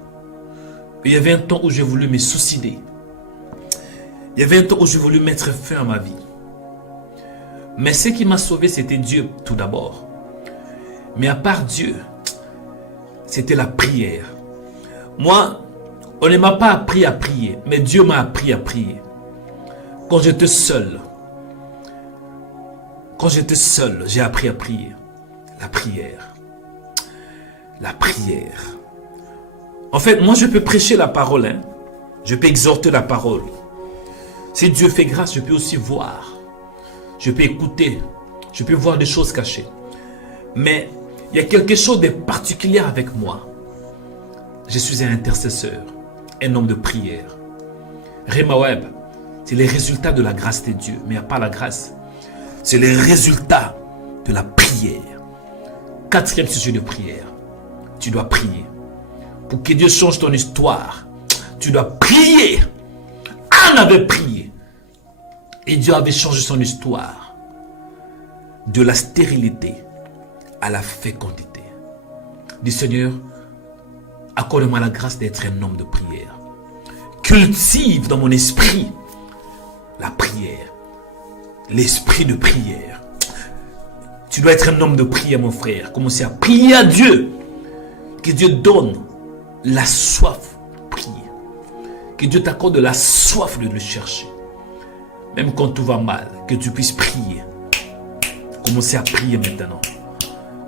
Il y avait un temps où j'ai voulu me suicider. Il y avait un temps où j'ai voulu mettre fin à ma vie. Mais ce qui m'a sauvé, c'était Dieu tout d'abord. Mais à part Dieu, c'était la prière. Moi, on ne m'a pas appris à prier, mais Dieu m'a appris à prier. Quand j'étais seul, j'ai appris à prier. La prière. La prière. En fait, moi, je peux prêcher la parole. Hein. Je peux exhorter la parole. Si Dieu fait grâce, je peux aussi voir. Je peux écouter. Je peux voir des choses cachées. Mais il y a quelque chose de particulier avec moi. Je suis un intercesseur. Un homme de prière. Rema Web, c'est les résultats de la grâce de Dieu. Mais il n'y a pas la grâce. C'est les résultats de la prière. 4e sujet de prière. Tu dois prier. Pour que Dieu change ton histoire, tu dois prier. Anne avait prié. Et Dieu avait changé son histoire. De la stérilité à la fécondité. Dis Seigneur, accorde-moi la grâce d'être un homme de prière. Cultive dans mon esprit la prière. L'esprit de prière. Tu dois être un homme de prière, mon frère. Commencez à prier à Dieu. Que Dieu donne la soif de prier. Que Dieu t'accorde la soif de le chercher. Même quand tout va mal, que tu puisses prier. Commencez à prier maintenant.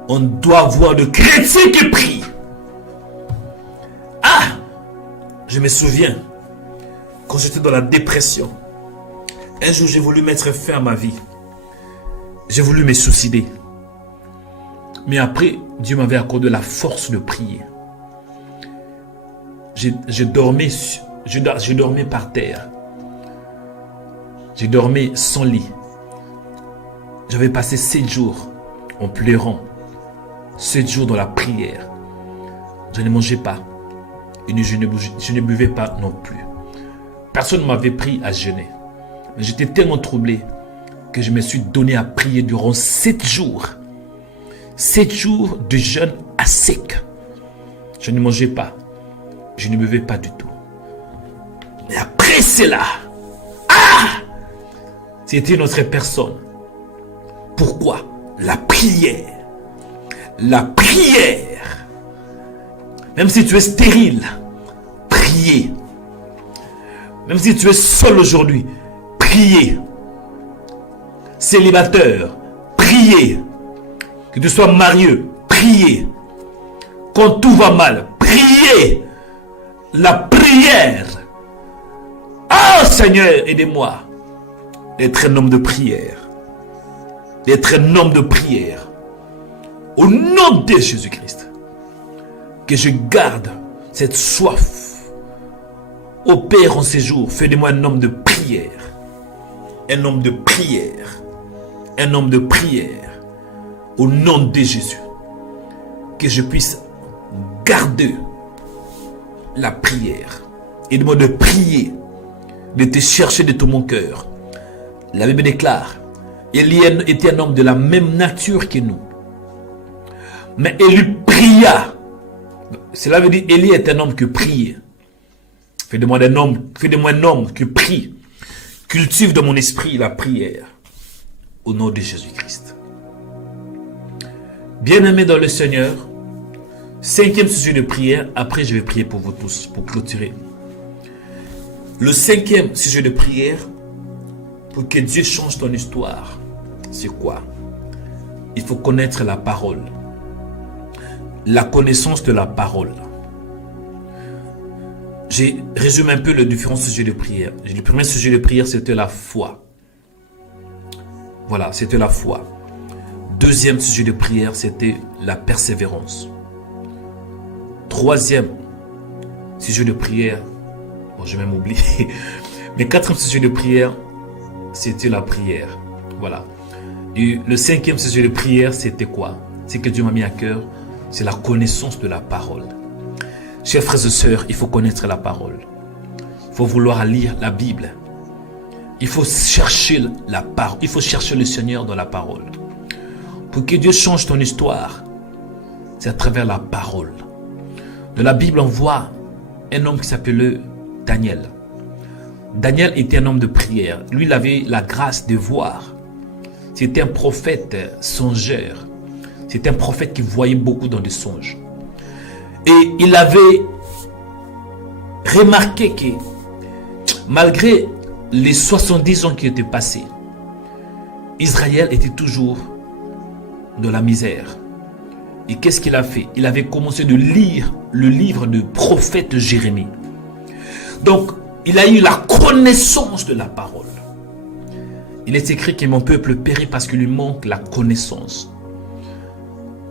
On doit voir de chrétiens qui prient. Ah! Je me souviens, quand j'étais dans la dépression, un jour j'ai voulu mettre fin à ma vie. J'ai voulu me suicider. Mais après, Dieu m'avait accordé la force de prier. Je dormais par terre. Je dormais sans lit. J'avais passé 7 jours en pleurant. 7 jours dans la prière. Je ne mangeais pas. Et je ne buvais pas non plus. Personne ne m'avait pris à jeûner. Mais j'étais tellement troublé que je me suis donné à prier durant 7 jours. 7 jours de jeûne à sec. Je ne mangeais pas. Je ne buvais pas du tout. Mais après cela, c'était une autre personne. Pourquoi? La prière. La prière. Même si tu es stérile, priez. Même si tu es seul aujourd'hui, priez. Célibataire, priez. Que tu sois marié, priez. Quand tout va mal, priez. La prière. Ah Seigneur, aidez-moi d'être un homme de prière. D'être un homme de prière. Au nom de Jésus-Christ. Que je garde cette soif. Ô Père en ces jours, fais de moi un homme de prière. Un homme de prière. Un homme de prière. Au nom de Jésus. Que je puisse garder la prière. Aide-moi de prier. De te chercher de tout mon cœur. La Bible déclare, Élie était un homme de la même nature que nous. Mais Élie pria. Cela veut dire Élie est un homme qui prie. Fais-de-moi un homme qui prie. Cultive dans mon esprit la prière. Au nom de Jésus-Christ. Bien-aimés dans le Seigneur, 5e sujet de prière. Après, je vais prier pour vous tous, pour clôturer. Le 5e sujet de prière, pour que Dieu change ton histoire, c'est quoi? Il faut connaître la parole. La connaissance de la parole. j'ai résumé un peu les différents sujets de prière. Le premier sujet de prière, c'était la foi. Voilà, c'était la foi. Deuxième sujet de prière, c'était la persévérance. Troisième sujet de prière, bon, je vais même oublier, mais quatrième sujet de prière, c'était la prière. Voilà. Et le cinquième sujet de prière, c'était quoi? C'est que Dieu m'a mis à cœur, c'est la connaissance de la parole. Chers frères et sœurs, il faut connaître la parole. Il faut vouloir lire la Bible. Il faut chercher la parole. Il faut chercher le Seigneur dans la parole. Pour que Dieu change ton histoire, c'est à travers la parole. Dans la Bible, on voit un homme qui s'appelait Daniel. Daniel était un homme de prière. Lui, il avait la grâce de voir. C'était un prophète songeur. C'était un prophète qui voyait beaucoup dans des songes. Et il avait remarqué que malgré les 70 ans qui étaient passés, Israël était toujours dans la misère. Et qu'est-ce qu'il a fait? Il avait commencé de lire le livre du prophète Jérémie. Donc, il a eu la connaissance de la parole. Il est écrit que mon peuple périt parce qu'il lui manque la connaissance.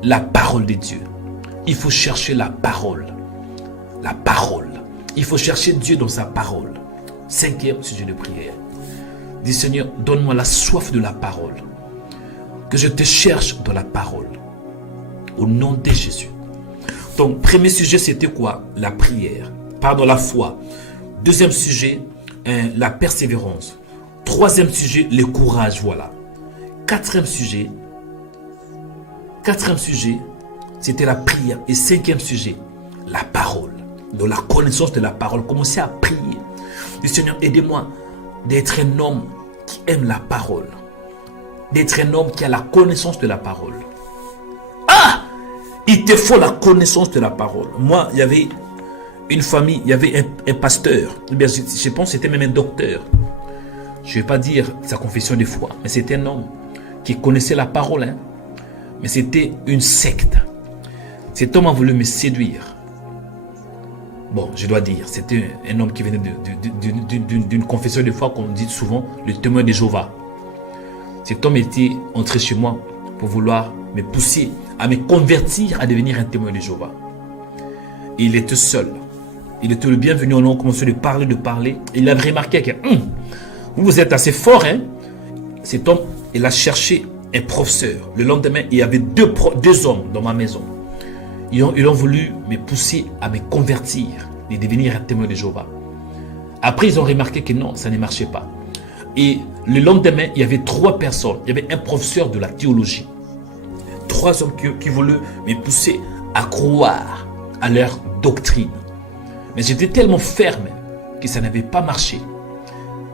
La parole de Dieu. Il faut chercher la parole. La parole. Il faut chercher Dieu dans sa parole. Cinquième sujet de prière. Dis Seigneur, donne-moi la soif de la parole. Que je te cherche dans la parole. Au nom de Jésus. Donc, premier sujet, c'était quoi? La prière. Pardon, la foi. Deuxième sujet, la persévérance. Troisième sujet, le courage. Voilà. Quatrième sujet, c'était la prière. Et cinquième sujet, la parole. Donc la connaissance de la parole. Commencez à prier. Le Seigneur, aidez-moi d'être un homme qui aime la parole. D'être un homme qui a la connaissance de la parole. Ah! Il te faut la connaissance de la parole. Moi, il y avait une famille, il y avait un pasteur. Je pense que c'était même un docteur. Je ne vais pas dire sa confession de foi, mais c'était un homme qui connaissait la parole. Hein. Mais c'était une secte. Cet homme a voulu me séduire. Bon, je dois dire, c'était un homme qui venait d'une confession de foi qu'on dit souvent, le témoin de Jéhovah. Cet homme était entré chez moi pour vouloir me pousser à me convertir à devenir un témoin de Jéhovah. Et il était seul. Il était le bienvenu. On a commencé de parler. Et il avait remarqué que vous êtes assez fort. Hein? Cet homme, il a cherché un professeur. Le lendemain, il y avait deux hommes dans ma maison. Ils ont voulu me pousser à me convertir et devenir un témoin de Jéhovah. Après, ils ont remarqué que non, ça ne marchait pas. Et le lendemain, il y avait 3 personnes. Il y avait un professeur de la théologie. 3 hommes qui voulaient me pousser à croire à leur doctrine. Mais j'étais tellement ferme que ça n'avait pas marché.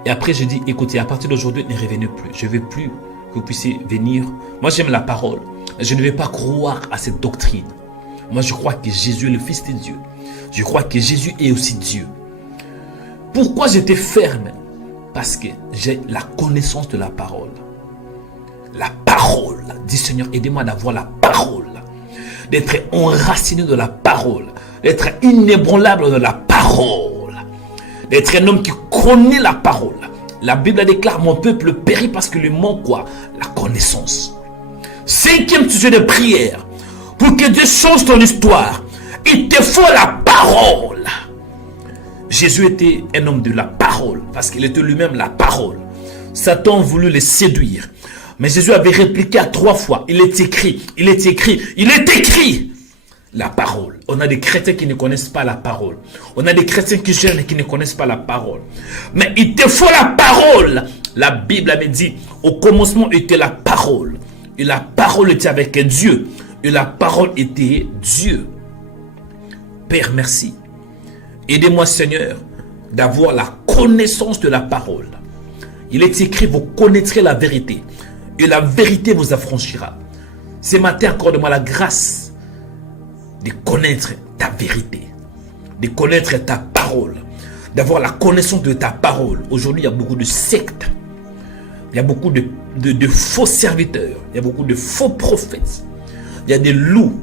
Et après, j'ai dit, écoutez, à partir d'aujourd'hui, ne revenez plus. Je ne veux plus que vous puissiez venir. Moi, j'aime la parole. Je ne vais pas croire à cette doctrine. Moi, je crois que Jésus est le Fils de Dieu. Je crois que Jésus est aussi Dieu. Pourquoi j'étais ferme? Parce que j'ai la connaissance de la parole. La parole. Dis Seigneur, aidez-moi d'avoir la parole. D'être enraciné de la parole. D'être inébranlable dans la parole. D'être un homme qui connaît la parole. La Bible déclare, mon peuple périt parce qu'il lui manque quoi? La connaissance. 5e sujet de prière. Pour que Dieu change ton histoire, il te faut la parole. Jésus était un homme de la parole, parce qu'il était lui-même la parole. Satan voulu le séduire. Mais Jésus avait répliqué à 3 fois. Il est écrit, il est écrit, il est écrit. La parole. On a des chrétiens qui ne connaissent pas la parole. On a des chrétiens qui gênent et qui ne connaissent pas la parole. Mais il te faut la parole. La Bible avait dit, au commencement était la parole. Et la parole était avec Dieu. Et la parole était Dieu. Père, merci. Aidez-moi, Seigneur, d'avoir la connaissance de la parole. Il est écrit, vous connaîtrez la vérité. Et la vérité vous affranchira. Ce matin, accorde-moi la grâce de connaître ta vérité. De connaître ta parole. D'avoir la connaissance de ta parole. Aujourd'hui, il y a beaucoup de sectes. Il y a beaucoup de faux serviteurs. Il y a beaucoup de faux prophètes. Il y a des loups.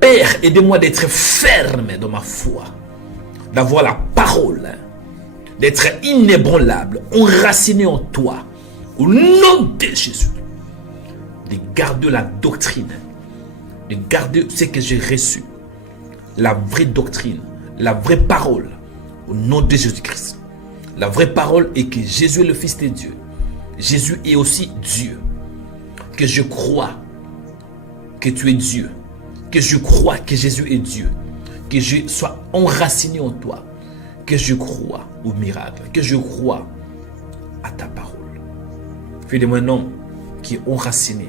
Père, aidez-moi d'être ferme dans ma foi, d'avoir la parole, d'être inébranlable, enraciné en toi, au nom de Jésus, de garder la doctrine, de garder ce que j'ai reçu, la vraie doctrine, la vraie parole, au nom de Jésus-Christ. La vraie parole est que Jésus est le Fils de Dieu. Jésus est aussi Dieu. Que je crois que tu es Dieu. Que je crois que Jésus est Dieu. Que je sois enraciné en toi. Que je crois au miracle. Que je crois à ta parole. Fais de moi un homme qui est enraciné,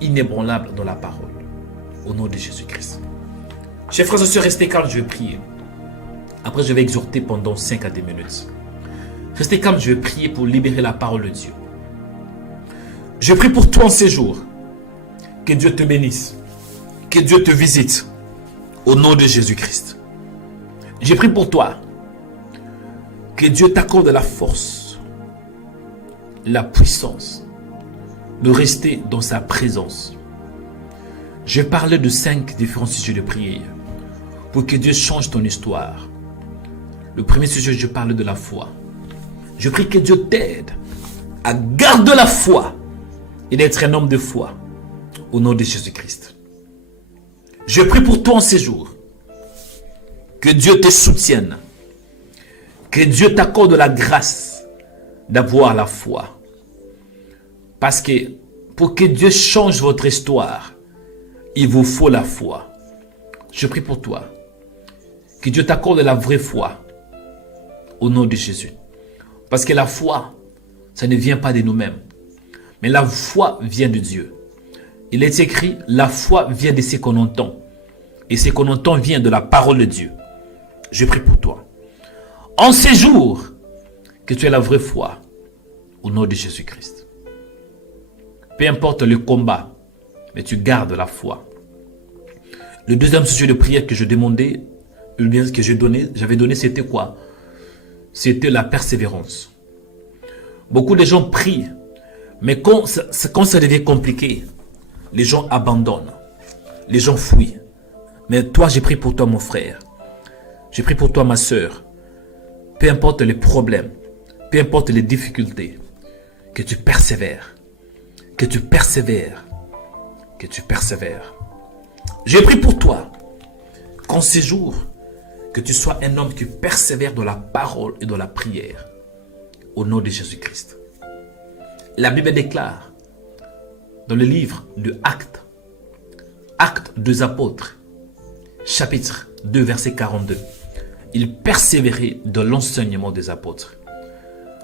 inébranlable dans la parole. Au nom de Jésus-Christ. Chers frères et sœurs, restez calmes, je vais prier. Après, je vais exhorter pendant 5 à 10 minutes. Restez calmes, je vais prier pour libérer la parole de Dieu. Je prie pour toi en ces jours. Que Dieu te bénisse. Que Dieu te visite. Au nom de Jésus-Christ. Je prie pour toi. Que Dieu t'accorde la force, la puissance de rester dans sa présence. Je parlais de 5 différents sujets de prière pour que Dieu change ton histoire. Le premier sujet, je parle de la foi. Je prie que Dieu t'aide à garder la foi et d'être un homme de foi au nom de Jésus-Christ. Je prie pour toi en ces jours. Que Dieu te soutienne. Que Dieu t'accorde la grâce d'avoir la foi. Parce que pour que Dieu change votre histoire, il vous faut la foi. Je prie pour toi. Que Dieu t'accorde la vraie foi. Au nom de Jésus. Parce que la foi, ça ne vient pas de nous-mêmes. Mais la foi vient de Dieu. Il est écrit, la foi vient de ce qu'on entend. Et ce qu'on entend vient de la parole de Dieu. Je prie pour toi. En ces jours, que tu aies la vraie foi. Au nom de Jésus-Christ. Peu importe le combat, mais tu gardes la foi. Le deuxième sujet de prière que je demandais, ou bien que j'avais donné, c'était quoi? C'était la persévérance. Beaucoup de gens prient, mais quand ça devient compliqué, les gens abandonnent, les gens fuient. Mais toi, j'ai prié pour toi, mon frère. J'ai prié pour toi, ma soeur. Peu importe les problèmes, peu importe les difficultés, que tu persévères, que tu persévères, que tu persévères. J'ai prié pour toi, qu'en ces jours, que tu sois un homme qui persévère dans la parole et dans la prière. Au nom de Jésus-Christ. La Bible déclare dans le livre de Actes, Actes des Apôtres, chapitre 2, verset 42. Ils persévéraient dans l'enseignement des apôtres.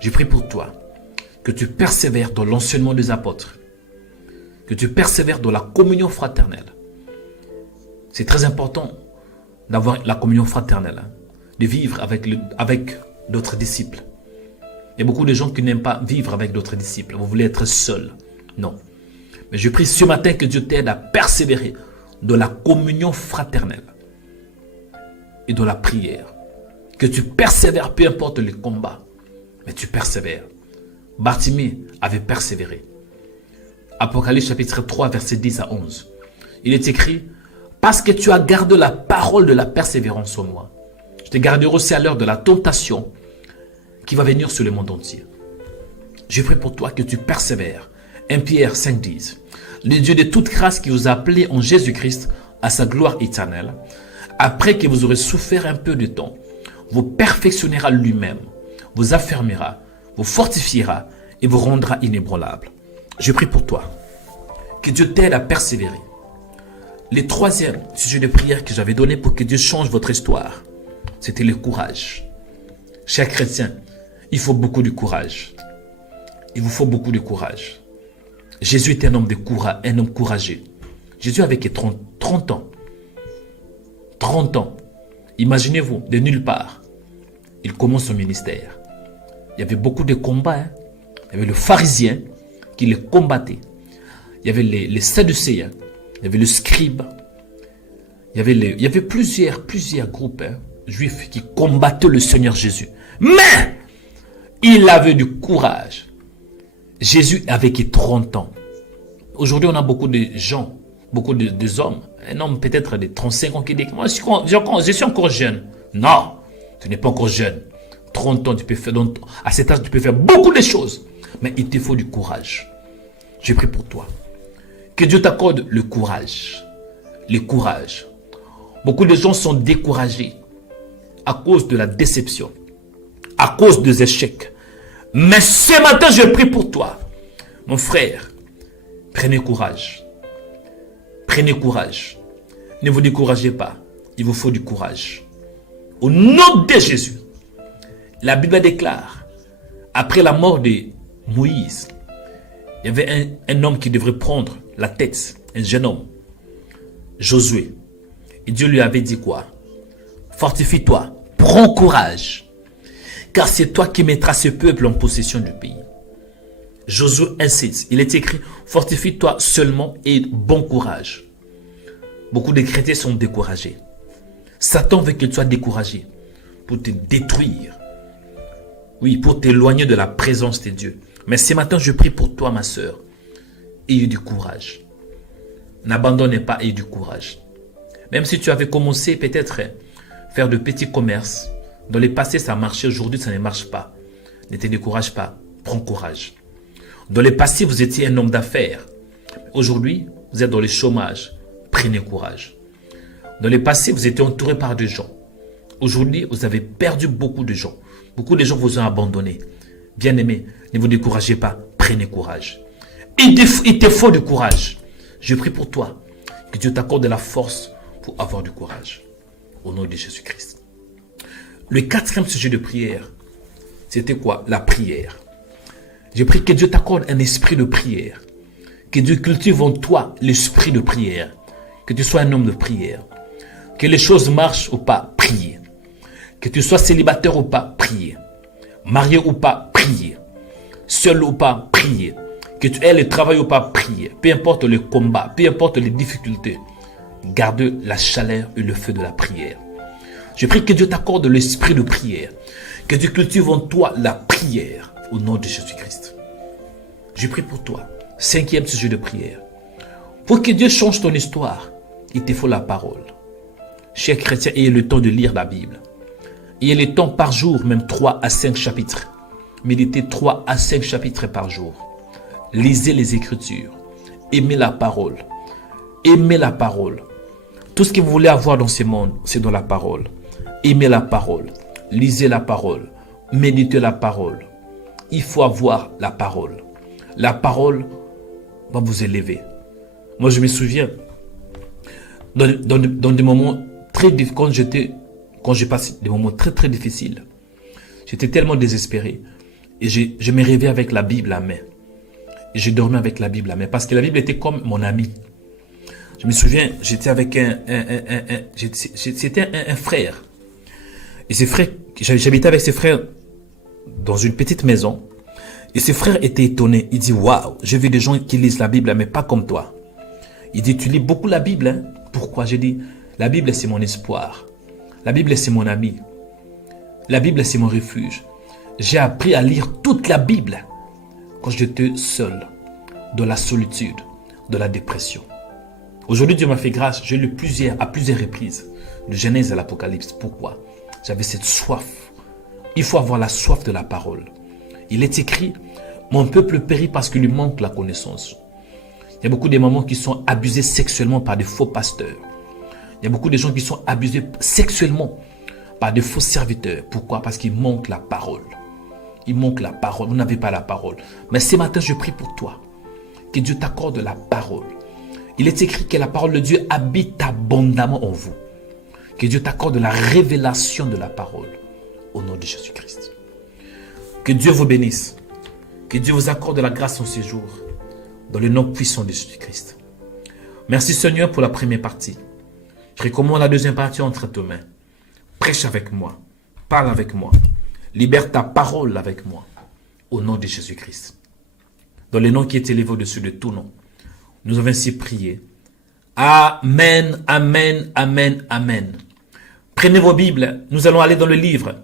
Je prie pour toi que tu persévères dans l'enseignement des apôtres. Que tu persévères dans la communion fraternelle. C'est très important d'avoir la communion fraternelle, de vivre avec d'autres disciples. Il y a beaucoup de gens qui n'aiment pas vivre avec d'autres disciples. Vous voulez être seul. Non. Mais je prie ce matin que Dieu t'aide à persévérer dans la communion fraternelle et dans la prière. Que tu persévères, peu importe les combats, mais tu persévères. Bartimée avait persévéré. Apocalypse chapitre 3, verset 10 à 11. Il est écrit, parce que tu as gardé la parole de la persévérance en moi, je te garderai aussi à l'heure de la tentation qui va venir sur le monde entier. Je prie pour toi que tu persévères. 1 Pierre 5, 10. Le Dieu de toute grâce qui vous a appelé en Jésus-Christ à sa gloire éternelle, après que vous aurez souffert un peu de temps, vous perfectionnera lui-même, vous affermira, vous fortifiera et vous rendra inébranlable. Je prie pour toi. Que Dieu t'aide à persévérer. Le troisième sujet de prière que j'avais donné pour que Dieu change votre histoire, c'était le courage. Chers chrétiens, il faut beaucoup de courage. Il vous faut beaucoup de courage. Jésus était un homme de courage, un homme courageux. Jésus avait 30 ans. 30 ans. Imaginez-vous, de nulle part, il commence son ministère. Il y avait beaucoup de combats. Il y avait le pharisien qui le combattait. Il y avait les sadducéens. Il y avait le scribe. Il y avait plusieurs groupes juifs qui combattaient le Seigneur Jésus. Mais il avait du courage. Jésus avait 30 ans. Aujourd'hui, on a beaucoup de gens beaucoup de hommes, un homme peut-être de 35 ans qui dit, moi je suis encore jeune. Non, tu n'es pas encore jeune. 30 ans, tu peux faire, donc, à cet âge, tu peux faire beaucoup de choses. Mais il te faut du courage. Je prie pour toi. Que Dieu t'accorde le courage. Le courage. Beaucoup de gens sont découragés à cause de la déception, à cause des échecs. Mais ce matin, je prie pour toi. Mon frère, prenez courage. Prenez courage. Ne vous découragez pas. Il vous faut du courage. Au nom de Jésus. La Bible déclare, après la mort de Moïse, il y avait un homme qui devrait prendre la tête, un jeune homme, Josué. Et Dieu lui avait dit quoi? Fortifie-toi, prends courage, car c'est toi qui mettras ce peuple en possession du pays. Josué insiste, il est écrit, fortifie-toi seulement et bon courage. Beaucoup de chrétiens sont découragés. Satan veut que tu sois découragé pour te détruire. Oui, pour t'éloigner de la présence de Dieu. Mais ce matin, je prie pour toi, ma soeur. Ayez du courage. N'abandonnez pas, ayez du courage. Même si tu avais commencé peut-être faire de petits commerces. Dans le passé, ça marchait. Aujourd'hui, ça ne marche pas. Ne te décourage pas. Prends courage. Dans le passé, vous étiez un homme d'affaires. Aujourd'hui, vous êtes dans le chômage. Prenez courage. Dans le passé, vous étiez entouré par des gens. Aujourd'hui, vous avez perdu beaucoup de gens. Beaucoup de gens vous ont abandonné. Bien-aimé, ne vous découragez pas. Prenez courage. Il te faut du courage. Je prie pour toi. Que Dieu t'accorde de la force pour avoir du courage. Au nom de Jésus-Christ. Le quatrième sujet de prière, c'était quoi? La prière. Je prie que Dieu t'accorde un esprit de prière. Que Dieu cultive en toi l'esprit de prière. Que tu sois un homme de prière. Que les choses marchent ou pas, priez. Que tu sois célibataire ou pas, priez. Marié ou pas, priez. Seul ou pas, priez. Que tu aies le travail ou pas, priez. Peu importe le combat, peu importe les difficultés, garde la chaleur et le feu de la prière. Je prie que Dieu t'accorde l'esprit de prière. Que Dieu cultive en toi la prière au nom de Jésus-Christ. Je prie pour toi. Cinquième sujet de prière. Pour que Dieu change ton histoire, il te faut la parole. Chers chrétiens, ayez le temps de lire la Bible. Ayez le temps par jour, même 3 à 5 chapitres. Méditez 3 à 5 chapitres par jour. Lisez les Écritures. Aimez la parole. Aimez la parole. Tout ce que vous voulez avoir dans ce monde, c'est dans la parole. Aimez la parole. Lisez la parole. Méditez la parole. Il faut avoir la parole. La parole va vous élever. Moi, je me souviens, dans des moments très difficiles, quand j'ai passé des moments très très difficiles, j'étais tellement désespéré. Et je me réveillais avec la Bible à main. Et je dormais avec la Bible à main. Parce que la Bible était comme mon ami. Je me souviens, j'étais avec c'était un frère. Et ce frère, j'habitais avec ce frère dans une petite maison. Et ce frère était étonné. Il dit, waouh, j'ai vu des gens qui lisent la Bible, mais pas comme toi. Il dit, tu lis beaucoup la Bible, hein? Pourquoi? J'ai dit, la Bible c'est mon espoir. La Bible c'est mon ami. La Bible c'est mon refuge. J'ai appris à lire toute la Bible quand j'étais seul, dans la solitude, dans la dépression. Aujourd'hui, Dieu m'a fait grâce. J'ai lu à plusieurs reprises, de Genèse à l'Apocalypse. Pourquoi? J'avais cette soif. Il faut avoir la soif de la parole. Il est écrit, mon peuple périt parce qu'il lui manque la connaissance. Il y a beaucoup de mamans qui sont abusées sexuellement par des faux pasteurs. Il y a beaucoup de gens qui sont abusés sexuellement par des faux serviteurs. Pourquoi? Parce qu'il manque la parole. Il manque la parole. Vous n'avez pas la parole. Mais ce matin, je prie pour toi. Que Dieu t'accorde la parole. Il est écrit que la parole de Dieu habite abondamment en vous. Que Dieu t'accorde la révélation de la parole. Au nom de Jésus-Christ. Que Dieu vous bénisse. Que Dieu vous accorde la grâce en ces jours. Dans le nom puissant de Jésus-Christ. Merci Seigneur pour la première partie. Je recommande la deuxième partie entre tes mains. Prêche avec moi. Parle avec moi. Libère ta parole avec moi. Au nom de Jésus-Christ. Dans le nom qui est élevé au-dessus de tout nom. Nous avons ainsi prié. Amen, amen, amen, amen. Prenez vos Bibles. Nous allons aller dans le livre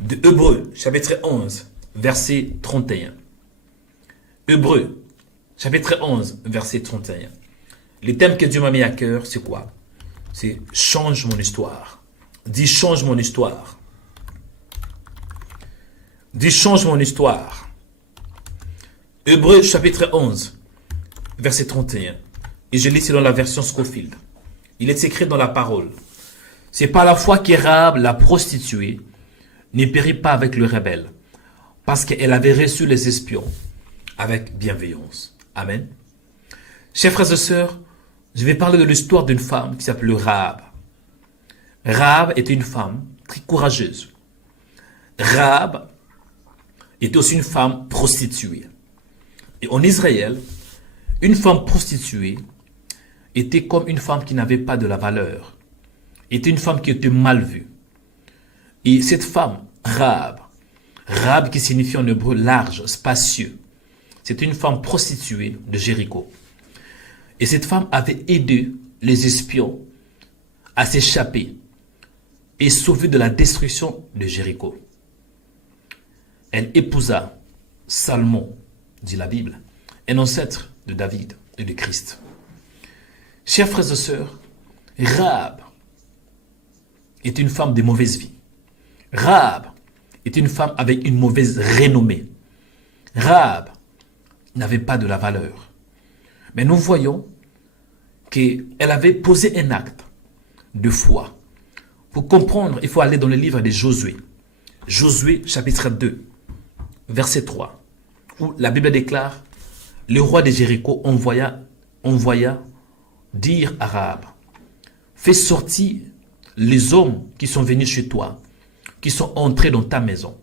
de Hébreux, chapitre 11, verset 31. Hébreux, chapitre 11, verset 31. Le thème que Dieu m'a mis à cœur, c'est quoi? C'est change mon histoire. Dis change mon histoire. Dis change mon histoire. Hébreux chapitre 11, verset 31. Et je lis selon la version Scofield. Il est écrit dans la parole. C'est par la foi qu'Érab, la prostituée, ne périt pas avec le rebelle, parce qu'elle avait reçu les espions avec bienveillance. Amen. Chers frères et sœurs, je vais parler de l'histoire d'une femme qui s'appelle Rahab. Rahab était une femme très courageuse. Rahab était aussi une femme prostituée. Et en Israël, une femme prostituée était comme une femme qui n'avait pas de la valeur. Était une femme qui était mal vue. Et cette femme, Rahab, Rahab qui signifie en hébreu large, spacieux, c'était une femme prostituée de Jéricho. Et cette femme avait aidé les espions à s'échapper et sauver de la destruction de Jéricho. Elle épousa Salmon, dit la Bible, un ancêtre de David et de Christ. Chers frères et sœurs, Rahab est une femme de mauvaise vie. Rahab est une femme avec une mauvaise renommée. Rahab n'avait pas de la valeur. Mais nous voyons qu'elle avait posé un acte de foi. Pour comprendre, il faut aller dans le livre de Josué. Josué chapitre 2, verset 3, où la Bible déclare, le roi de Jéricho envoya dire à Rahab, fais sortir les hommes qui sont venus chez toi, qui sont entrés dans ta maison,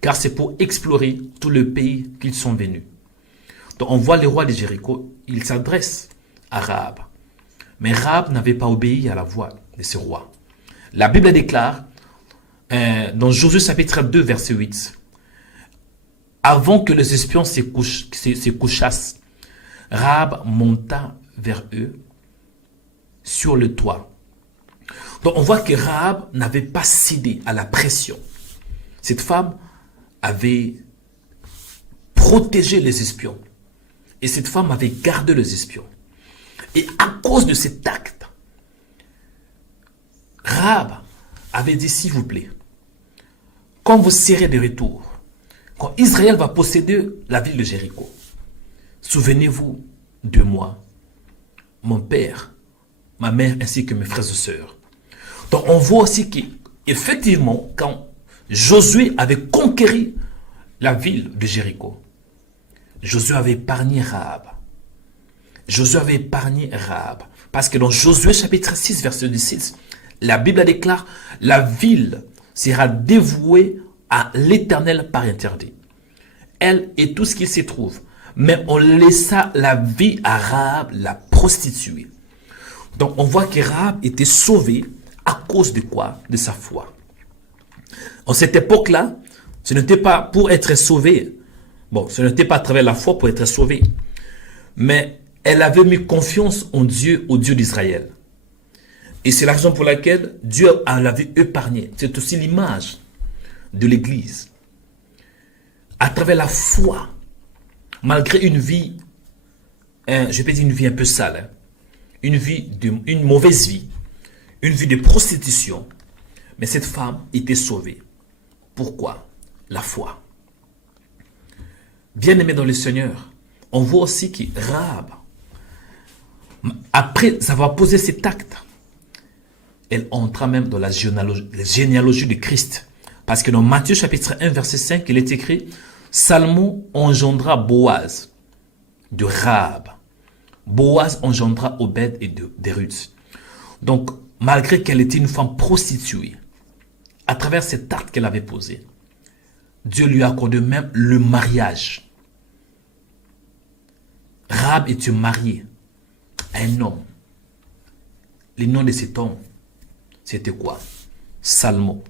car c'est pour explorer tout le pays qu'ils sont venus. Donc on voit le roi de Jéricho, il s'adresse à Rahab. Mais Rahab n'avait pas obéi à la voix de ce roi. La Bible déclare, dans Josué chapitre 2, verset 8, avant que les espions se couchassent, Rahab monta vers eux sur le toit. Donc on voit que Rahab n'avait pas cédé à la pression. Cette femme avait protégé les espions. Et cette femme avait gardé les espions. Et à cause de cet acte, Rahab avait dit, s'il vous plaît, quand vous serez de retour, quand Israël va posséder la ville de Jéricho, souvenez-vous de moi, mon père, ma mère ainsi que mes frères et sœurs. Donc on voit aussi qu'effectivement, quand Josué avait conquéri la ville de Jéricho, Josué avait épargné Rahab. Josué avait épargné Rahab. Parce que dans Josué chapitre 6, verset 16, la Bible déclare, la ville sera dévouée à l'Éternel par interdit. Elle et tout ce qui s'y trouve. Mais on laissa la vie à Rahab, la prostituée. Donc on voit que Rahab était sauvée à cause de quoi? De sa foi. En cette époque-là, ce n'était pas pour être sauvé. Bon, ce n'était pas à travers la foi pour être sauvé. Mais elle avait mis confiance en Dieu, au Dieu d'Israël. Et c'est la raison pour laquelle Dieu l'avait épargnée. C'est aussi l'image de l'Église. À travers la foi, malgré une vie, je peux dire une vie un peu sale, une mauvaise vie, une vie de prostitution, mais cette femme était sauvée. Pourquoi? La foi. Bien-aimé dans le Seigneur, on voit aussi que Rahab, après avoir posé cet acte, elle entra même dans la généalogie de Christ. Parce que dans Matthieu chapitre 1, verset 5, il est écrit, Salmon engendra Boaz de Rahab. Boaz engendra Obed et de Ruth. Donc, malgré qu'elle était une femme prostituée, à travers cet acte qu'elle avait posé, Dieu lui a accordé même le mariage. Rahab était mariée à un homme. Le nom de cet homme, c'était quoi? Salmon.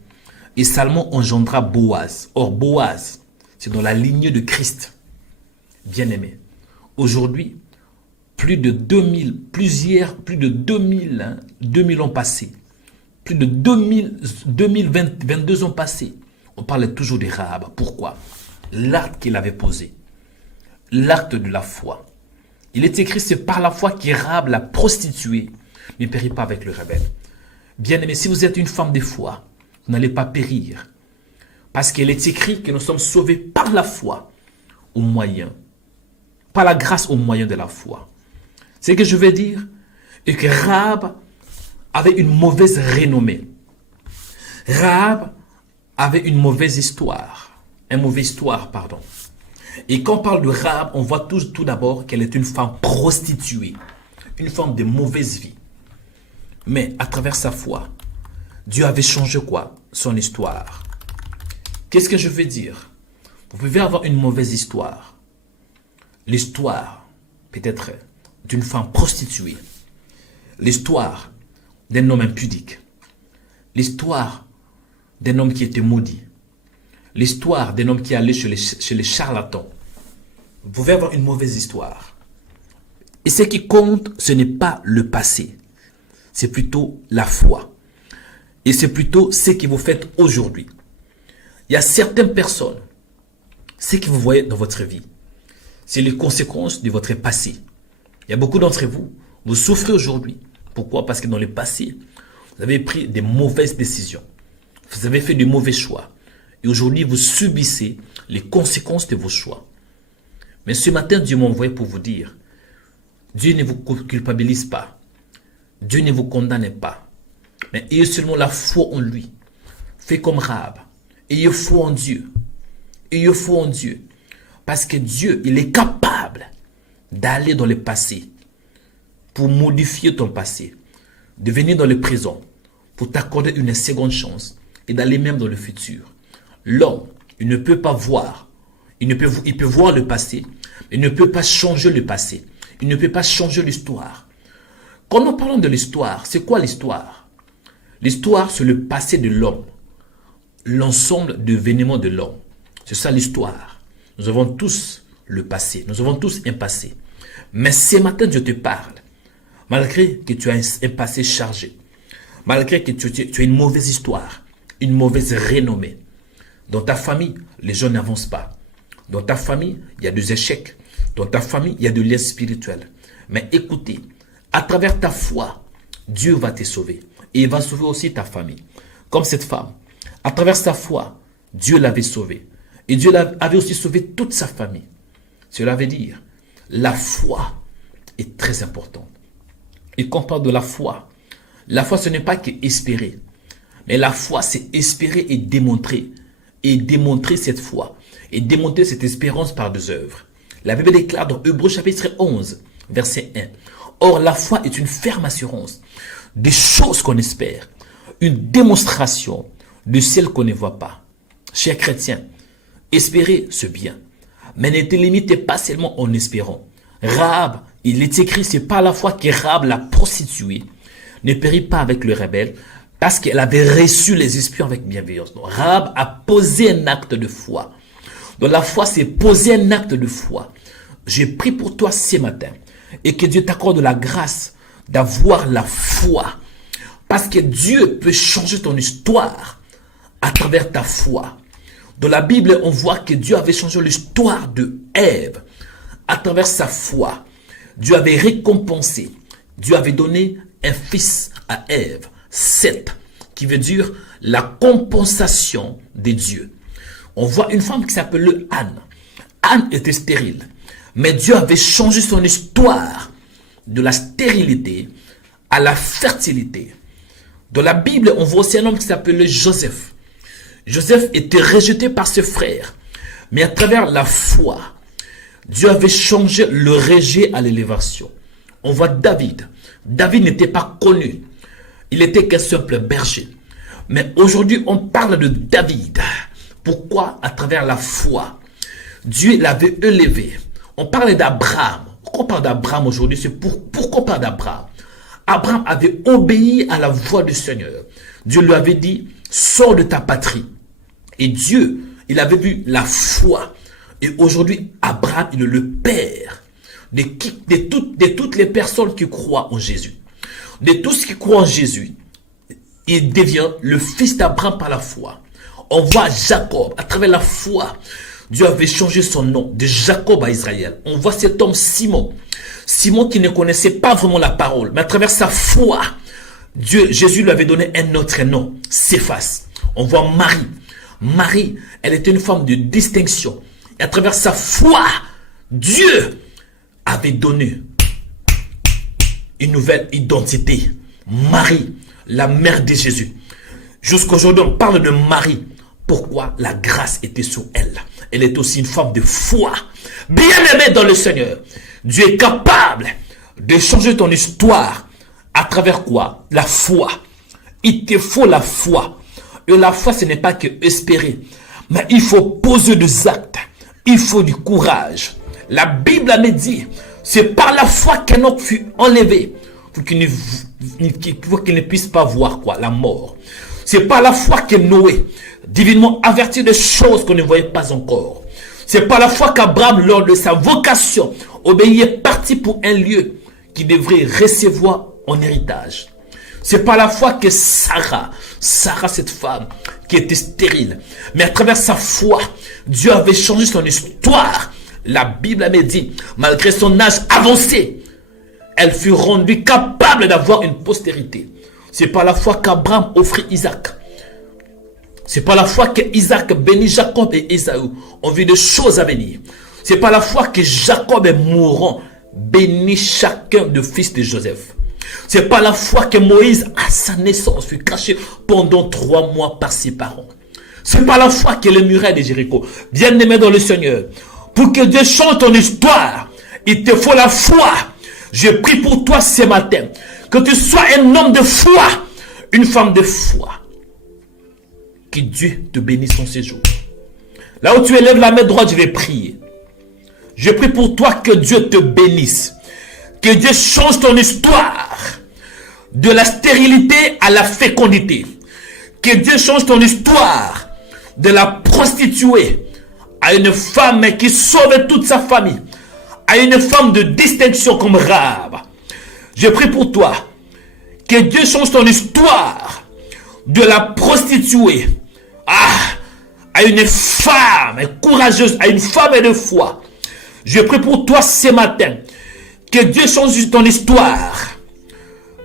Et Salmon engendra Boaz. Or, Boaz, c'est dans la lignée de Christ. Bien-aimé. Aujourd'hui, plus de 2000 ans passés. Plus de 2022 ans passés. On parle toujours de Rahab. Pourquoi? L'acte qu'il avait posé. L'acte de la foi. Il est écrit, c'est par la foi qu'Irab, la prostituée, ne périt pas avec le rebelle. Bien-aimé, si vous êtes une femme de foi, vous n'allez pas périr. Parce qu'il est écrit que nous sommes sauvés par la foi, au moyen, par la grâce au moyen de la foi. Ce que je veux dire est que Rahab avait une mauvaise renommée. Rahab avait une mauvaise histoire. Pardon. Et quand on parle de Rahab, on voit tout d'abord qu'elle est une femme prostituée. Une femme de mauvaise vie. Mais à travers sa foi, Dieu avait changé quoi? Son histoire. Qu'est-ce que je veux dire? Vous pouvez avoir une mauvaise histoire. L'histoire, peut-être, d'une femme prostituée. L'histoire d'un homme impudique. L'histoire d'un homme qui était maudit. L'histoire d'un homme qui allait chez les charlatans. Vous pouvez avoir une mauvaise histoire. Et ce qui compte, ce n'est pas le passé. C'est plutôt la foi. Et c'est plutôt ce que vous faites aujourd'hui. Il y a certaines personnes, ce que vous voyez dans votre vie, c'est les conséquences de votre passé. Il y a beaucoup d'entre vous, vous souffrez aujourd'hui. Pourquoi? Parce que dans le passé, vous avez pris des mauvaises décisions. Vous avez fait de mauvais choix. Et aujourd'hui, vous subissez les conséquences de vos choix. Mais ce matin, Dieu m'a envoyé pour vous dire, Dieu ne vous culpabilise pas. Dieu ne vous condamne pas. Mais ayez seulement la foi en lui. Faites comme Rahab. Ayez foi en Dieu. Ayez foi en Dieu. Parce que Dieu, il est capable d'aller dans le passé pour modifier ton passé, de venir dans le présent pour t'accorder une seconde chance et d'aller même dans le futur. L'homme, il ne peut pas voir. Il peut voir le passé, mais il ne peut pas changer le passé. Il ne peut pas changer l'histoire. Quand nous parlons de l'histoire, c'est quoi l'histoire? L'histoire, c'est le passé de l'homme. L'ensemble des événements de l'homme. C'est ça l'histoire. Nous avons tous le passé. Nous avons tous un passé. Mais ce matin, Dieu te parle. Malgré que tu as un passé chargé. Malgré que tu as une mauvaise histoire. Une mauvaise renommée. Dans ta famille, les gens n'avancent pas. Dans ta famille, il y a des échecs. Dans ta famille, il y a de liens spirituels. Mais écoutez, à travers ta foi, Dieu va te sauver. Et il va sauver aussi ta famille. Comme cette femme. À travers sa foi, Dieu l'avait sauvée. Et Dieu avait aussi sauvé toute sa famille. Cela veut dire, la foi est très importante. Et quand on parle de la foi ce n'est pas qu'espérer. Mais la foi, c'est espérer et démontrer. Et démontrer cette foi. Et démontrer cette espérance par des œuvres. La Bible déclare dans Hébreux chapitre 11, verset 1. Or, la foi est une ferme assurance des choses qu'on espère. Une démonstration de celles qu'on ne voit pas. Chers chrétiens, espérer, c'est bien. Mais ne te limitez pas seulement en espérant. Rahab, il est écrit, c'est par la foi que Rahab, la prostituée, ne périt pas avec le rebelle, parce qu'elle avait reçu les espions avec bienveillance. Donc, Rahab a posé un acte de foi. Donc la foi, c'est poser un acte de foi. J'ai pris pour toi ce matin, et que Dieu t'accorde la grâce d'avoir la foi. Parce que Dieu peut changer ton histoire à travers ta foi. Dans la Bible, on voit que Dieu avait changé l'histoire de Ève à travers sa foi. Dieu avait récompensé. Dieu avait donné un fils à Ève, Seth, qui veut dire la compensation de Dieu. On voit une femme qui s'appelait Anne. Anne était stérile. Mais Dieu avait changé son histoire de la stérilité à la fertilité. Dans la Bible, on voit aussi un homme qui s'appelait Joseph. Joseph était rejeté par ses frères. Mais à travers la foi, Dieu avait changé le rejet à l'élévation. On voit David. David n'était pas connu. Il était qu'un simple berger. Mais aujourd'hui, on parle de David. Pourquoi? À travers la foi. Dieu l'avait élevé. On parle d'Abraham. Pourquoi on parle d'Abraham aujourd'hui? C'est pourquoi on parle d'Abraham? Abraham avait obéi à la voix du Seigneur. Dieu lui avait dit, sors de ta patrie. Et Dieu, il avait vu la foi. Et aujourd'hui, Abraham, il est le père de toutes les personnes qui croient en Jésus. De tous qui croient en Jésus, il devient le fils d'Abraham par la foi. On voit Jacob, à travers la foi, Dieu avait changé son nom de Jacob à Israël. On voit cet homme Simon. Simon qui ne connaissait pas vraiment la parole, mais à travers sa foi, Jésus lui avait donné un autre nom, Céphas. On voit Marie. Marie, elle était une femme de distinction. Et à travers sa foi, Dieu avait donné une nouvelle identité. Marie, la mère de Jésus. Jusqu'aujourd'hui, on parle de Marie. Pourquoi? La grâce était sur elle. Elle est aussi une femme de foi. Bien-aimée dans le Seigneur. Dieu est capable de changer ton histoire. À travers quoi? La foi. Il te faut la foi. Et la foi, ce n'est pas que espérer. Mais il faut poser des actes. Il faut du courage. La Bible a dit, c'est par la foi qu'Enoch fut enlevé. Pour qu'il ne puisse pas voir quoi? La mort. C'est par la foi que Noé, divinement averti de choses qu'on ne voyait pas encore. C'est par la foi qu'Abraham, lors de sa vocation, obéit parti pour un lieu qu'il devrait recevoir en héritage. C'est par la foi que Sarah, cette femme qui était stérile, mais à travers sa foi, Dieu avait changé son histoire. La Bible avait dit, malgré son âge avancé, elle fut rendue capable d'avoir une postérité. C'est par la foi qu'Abraham offrit Isaac. C'est par la foi qu'Isaac bénit Jacob et Ésaü. On vit des choses à venir. C'est par la foi que Jacob est mourant, bénit chacun de fils de Joseph. C'est par la foi que Moïse, à sa naissance, fut caché pendant 3 mois par ses parents. C'est par la foi que les murailles de Jéricho, bien aimés dans le Seigneur, pour que Dieu change ton histoire, il te faut la foi. Je prie pour toi ce matin, que tu sois un homme de foi, une femme de foi. Que Dieu te bénisse en séjour. Là où tu élèves la main droite, je vais prier. Je prie pour toi que Dieu te bénisse. Que Dieu change ton histoire. De la stérilité à la fécondité. Que Dieu change ton histoire. De la prostituée à une femme qui sauve toute sa famille. À une femme de distinction comme Rahab. Je prie pour toi. Que Dieu change ton histoire. De la prostituée à une femme courageuse, à une femme de foi. Je prie pour toi ce matin. Que Dieu change ton histoire.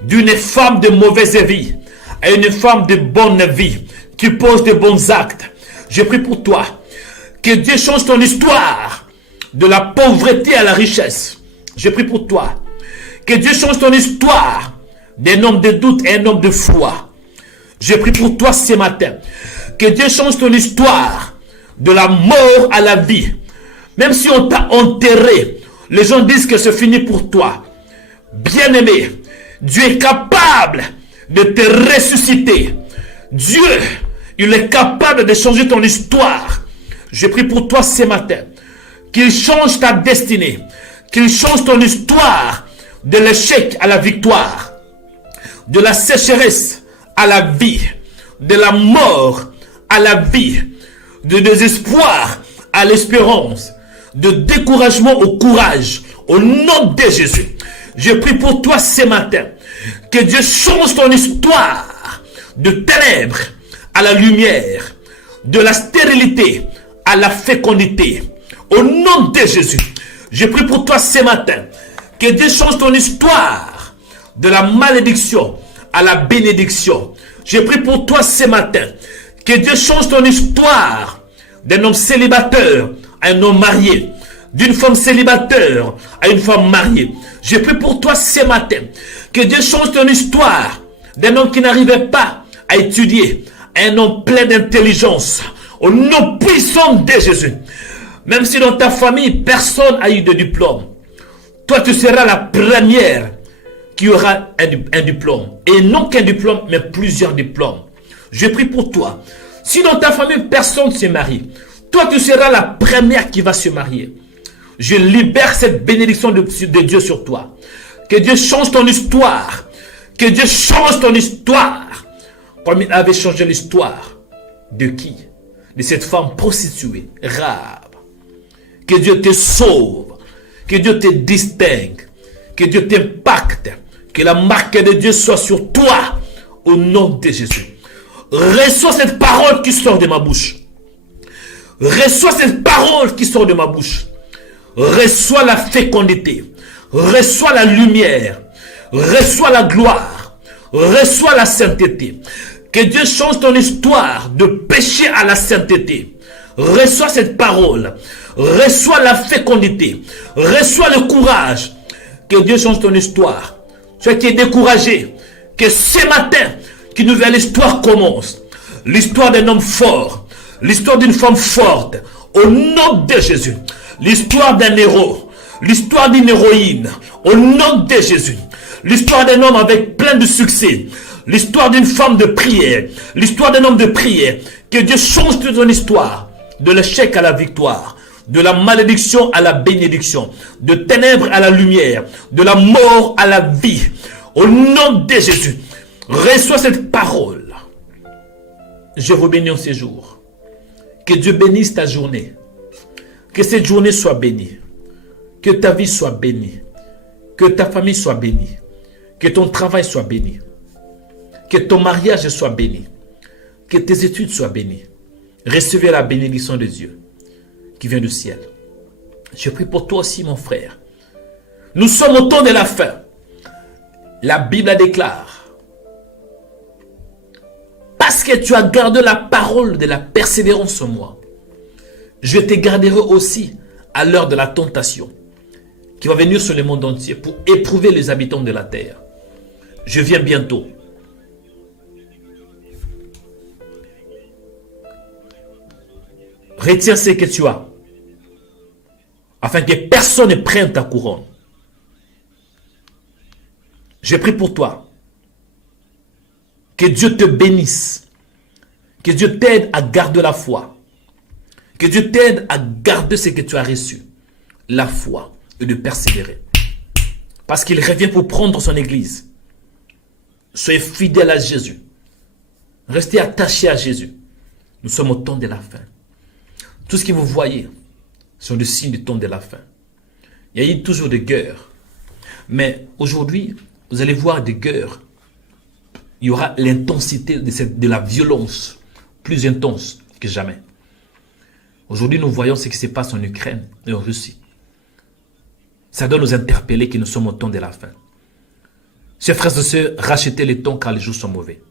D'une femme de mauvaise vie à une femme de bonne vie. Qui pose de bons actes. Je prie pour toi. Que Dieu change ton histoire. De la pauvreté à la richesse. Je prie pour toi. Que Dieu change ton histoire. D'un homme de doute et un homme de foi. Je prie pour toi ce matin. Que Dieu change ton histoire. De la mort à la vie. Même si on t'a enterré, les gens disent que c'est fini pour toi. Bien-aimé, Dieu est capable de te ressusciter. Dieu, il est capable de changer ton histoire. Je prie pour toi ce matin. Qu'il change ta destinée. Qu'il change ton histoire. De l'échec à la victoire. De la sécheresse à la vie. De la mort à la vie. De désespoir à l'espérance. De découragement au courage. Au nom de Jésus. Je prie pour toi ce matin. Que Dieu change ton histoire. De ténèbres à la lumière. De la stérilité à la fécondité. Au nom de Jésus. Je prie pour toi ce matin. Que Dieu change ton histoire. De la malédiction à la bénédiction. Je prie pour toi ce matin. Que Dieu change ton histoire. D'un homme célibataire à un homme marié. D'une femme célibataire à une femme mariée. Je prie pour toi ce matin. Que Dieu change ton histoire. D'un homme qui n'arrivait pas à étudier. À un homme plein d'intelligence. Au nom puissant de Jésus. Même si dans ta famille, personne n'a eu de diplôme. Toi, tu seras la première qui aura un diplôme. Et non qu'un diplôme, mais plusieurs diplômes. Je prie pour toi. Si dans ta famille, personne ne se marie, toi, tu seras la première qui va se marier. Je libère cette bénédiction de Dieu sur toi. Que Dieu change ton histoire. Que Dieu change ton histoire. Comme il avait changé l'histoire. De qui? De cette femme prostituée, Rahab. Que Dieu te sauve. Que Dieu te distingue. Que Dieu t'impacte. Que la marque de Dieu soit sur toi. Au nom de Jésus. Reçois cette parole qui sort de ma bouche. Reçois cette parole qui sort de ma bouche. Reçois la fécondité. Reçois la lumière. Reçois la gloire. Reçois la sainteté. Que Dieu change ton histoire de péché à la sainteté. Reçois cette parole. Reçois la fécondité. Reçois le courage. Que Dieu change ton histoire. Toi qui es découragé, que ce matin, qu'une nouvelle histoire commence. L'histoire d'un homme fort. L'histoire d'une femme forte. Au nom de Jésus. L'histoire d'un héros. L'histoire d'une héroïne. Au nom de Jésus. L'histoire d'un homme avec plein de succès. L'histoire d'une femme de prière. L'histoire d'un homme de prière. Que Dieu change toute ton histoire. De l'échec à la victoire. De la malédiction à la bénédiction. De ténèbres à la lumière. De la mort à la vie. Au nom de Jésus. Reçois cette parole. Je vous bénis en ces jours. Que Dieu bénisse ta journée. Que cette journée soit bénie. Que ta vie soit bénie. Que ta famille soit bénie. Que ton travail soit béni. Que ton mariage soit béni. Que tes études soient bénies. Recevez la bénédiction de Dieu qui vient du ciel. Je prie pour toi aussi, mon frère. Nous sommes au temps de la fin. La Bible déclare: parce que tu as gardé la parole de la persévérance en moi, je te garderai aussi à l'heure de la tentation qui va venir sur le monde entier pour éprouver les habitants de la terre. Je viens bientôt. Retiens ce que tu as, afin que personne ne prenne ta couronne. Je prie pour toi. Que Dieu te bénisse. Que Dieu t'aide à garder la foi. Que Dieu t'aide à garder ce que tu as reçu. La foi et de persévérer. Parce qu'il revient pour prendre son église. Soyez fidèles à Jésus. Restez attachés à Jésus. Nous sommes au temps de la fin. Tout ce que vous voyez sont des signes du temps de la fin. Il y a eu toujours des guerres. Mais aujourd'hui, vous allez voir des guerres. Il y aura l'intensité de la violence plus intense que jamais. Aujourd'hui, nous voyons ce qui se passe en Ukraine et en Russie. Ça doit nous interpeller que nous sommes au temps de la fin. Chers frères et sœurs, rachetez le temps car les jours sont mauvais.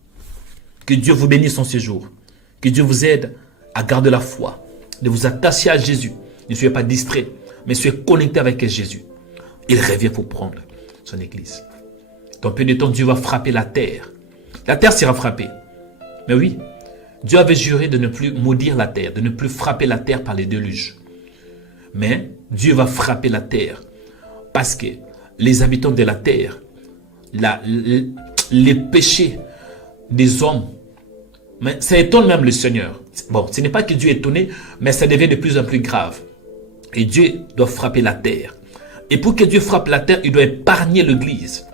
Que Dieu vous bénisse en ces jours. Que Dieu vous aide à garder la foi, de vous attacher à Jésus. Ne soyez pas distrait, mais soyez connectés avec Jésus. Il revient pour prendre son église. Dans peu de temps, Dieu va frapper la terre. La terre sera frappée. Mais oui, Dieu avait juré de ne plus maudire la terre, de ne plus frapper la terre par les déluges. Mais Dieu va frapper la terre parce que les habitants de la terre, les péchés des hommes, mais ça étonne même le Seigneur. Bon, ce n'est pas que Dieu est étonné, mais ça devient de plus en plus grave. Et Dieu doit frapper la terre. Et pour que Dieu frappe la terre, il doit épargner l'église.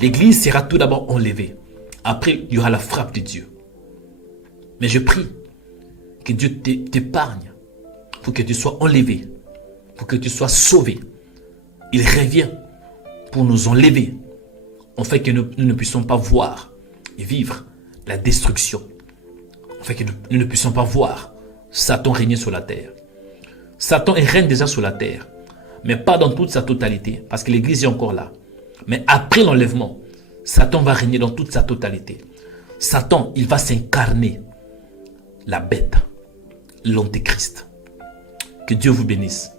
L'église sera tout d'abord enlevée. Après, il y aura la frappe de Dieu. Mais je prie que Dieu t'épargne pour que tu sois enlevé, pour que tu sois sauvé. Il revient pour nous enlever, en fait que nous ne puissions pas voir et vivre la destruction. En fait que nous ne puissions pas voir Satan régner sur la terre. Satan règne déjà sur la terre, mais pas dans toute sa totalité, parce que l'église est encore là. Mais après l'enlèvement, Satan va régner dans toute sa totalité. Satan, il va s'incarner, la bête, l'antéchrist. Que Dieu vous bénisse.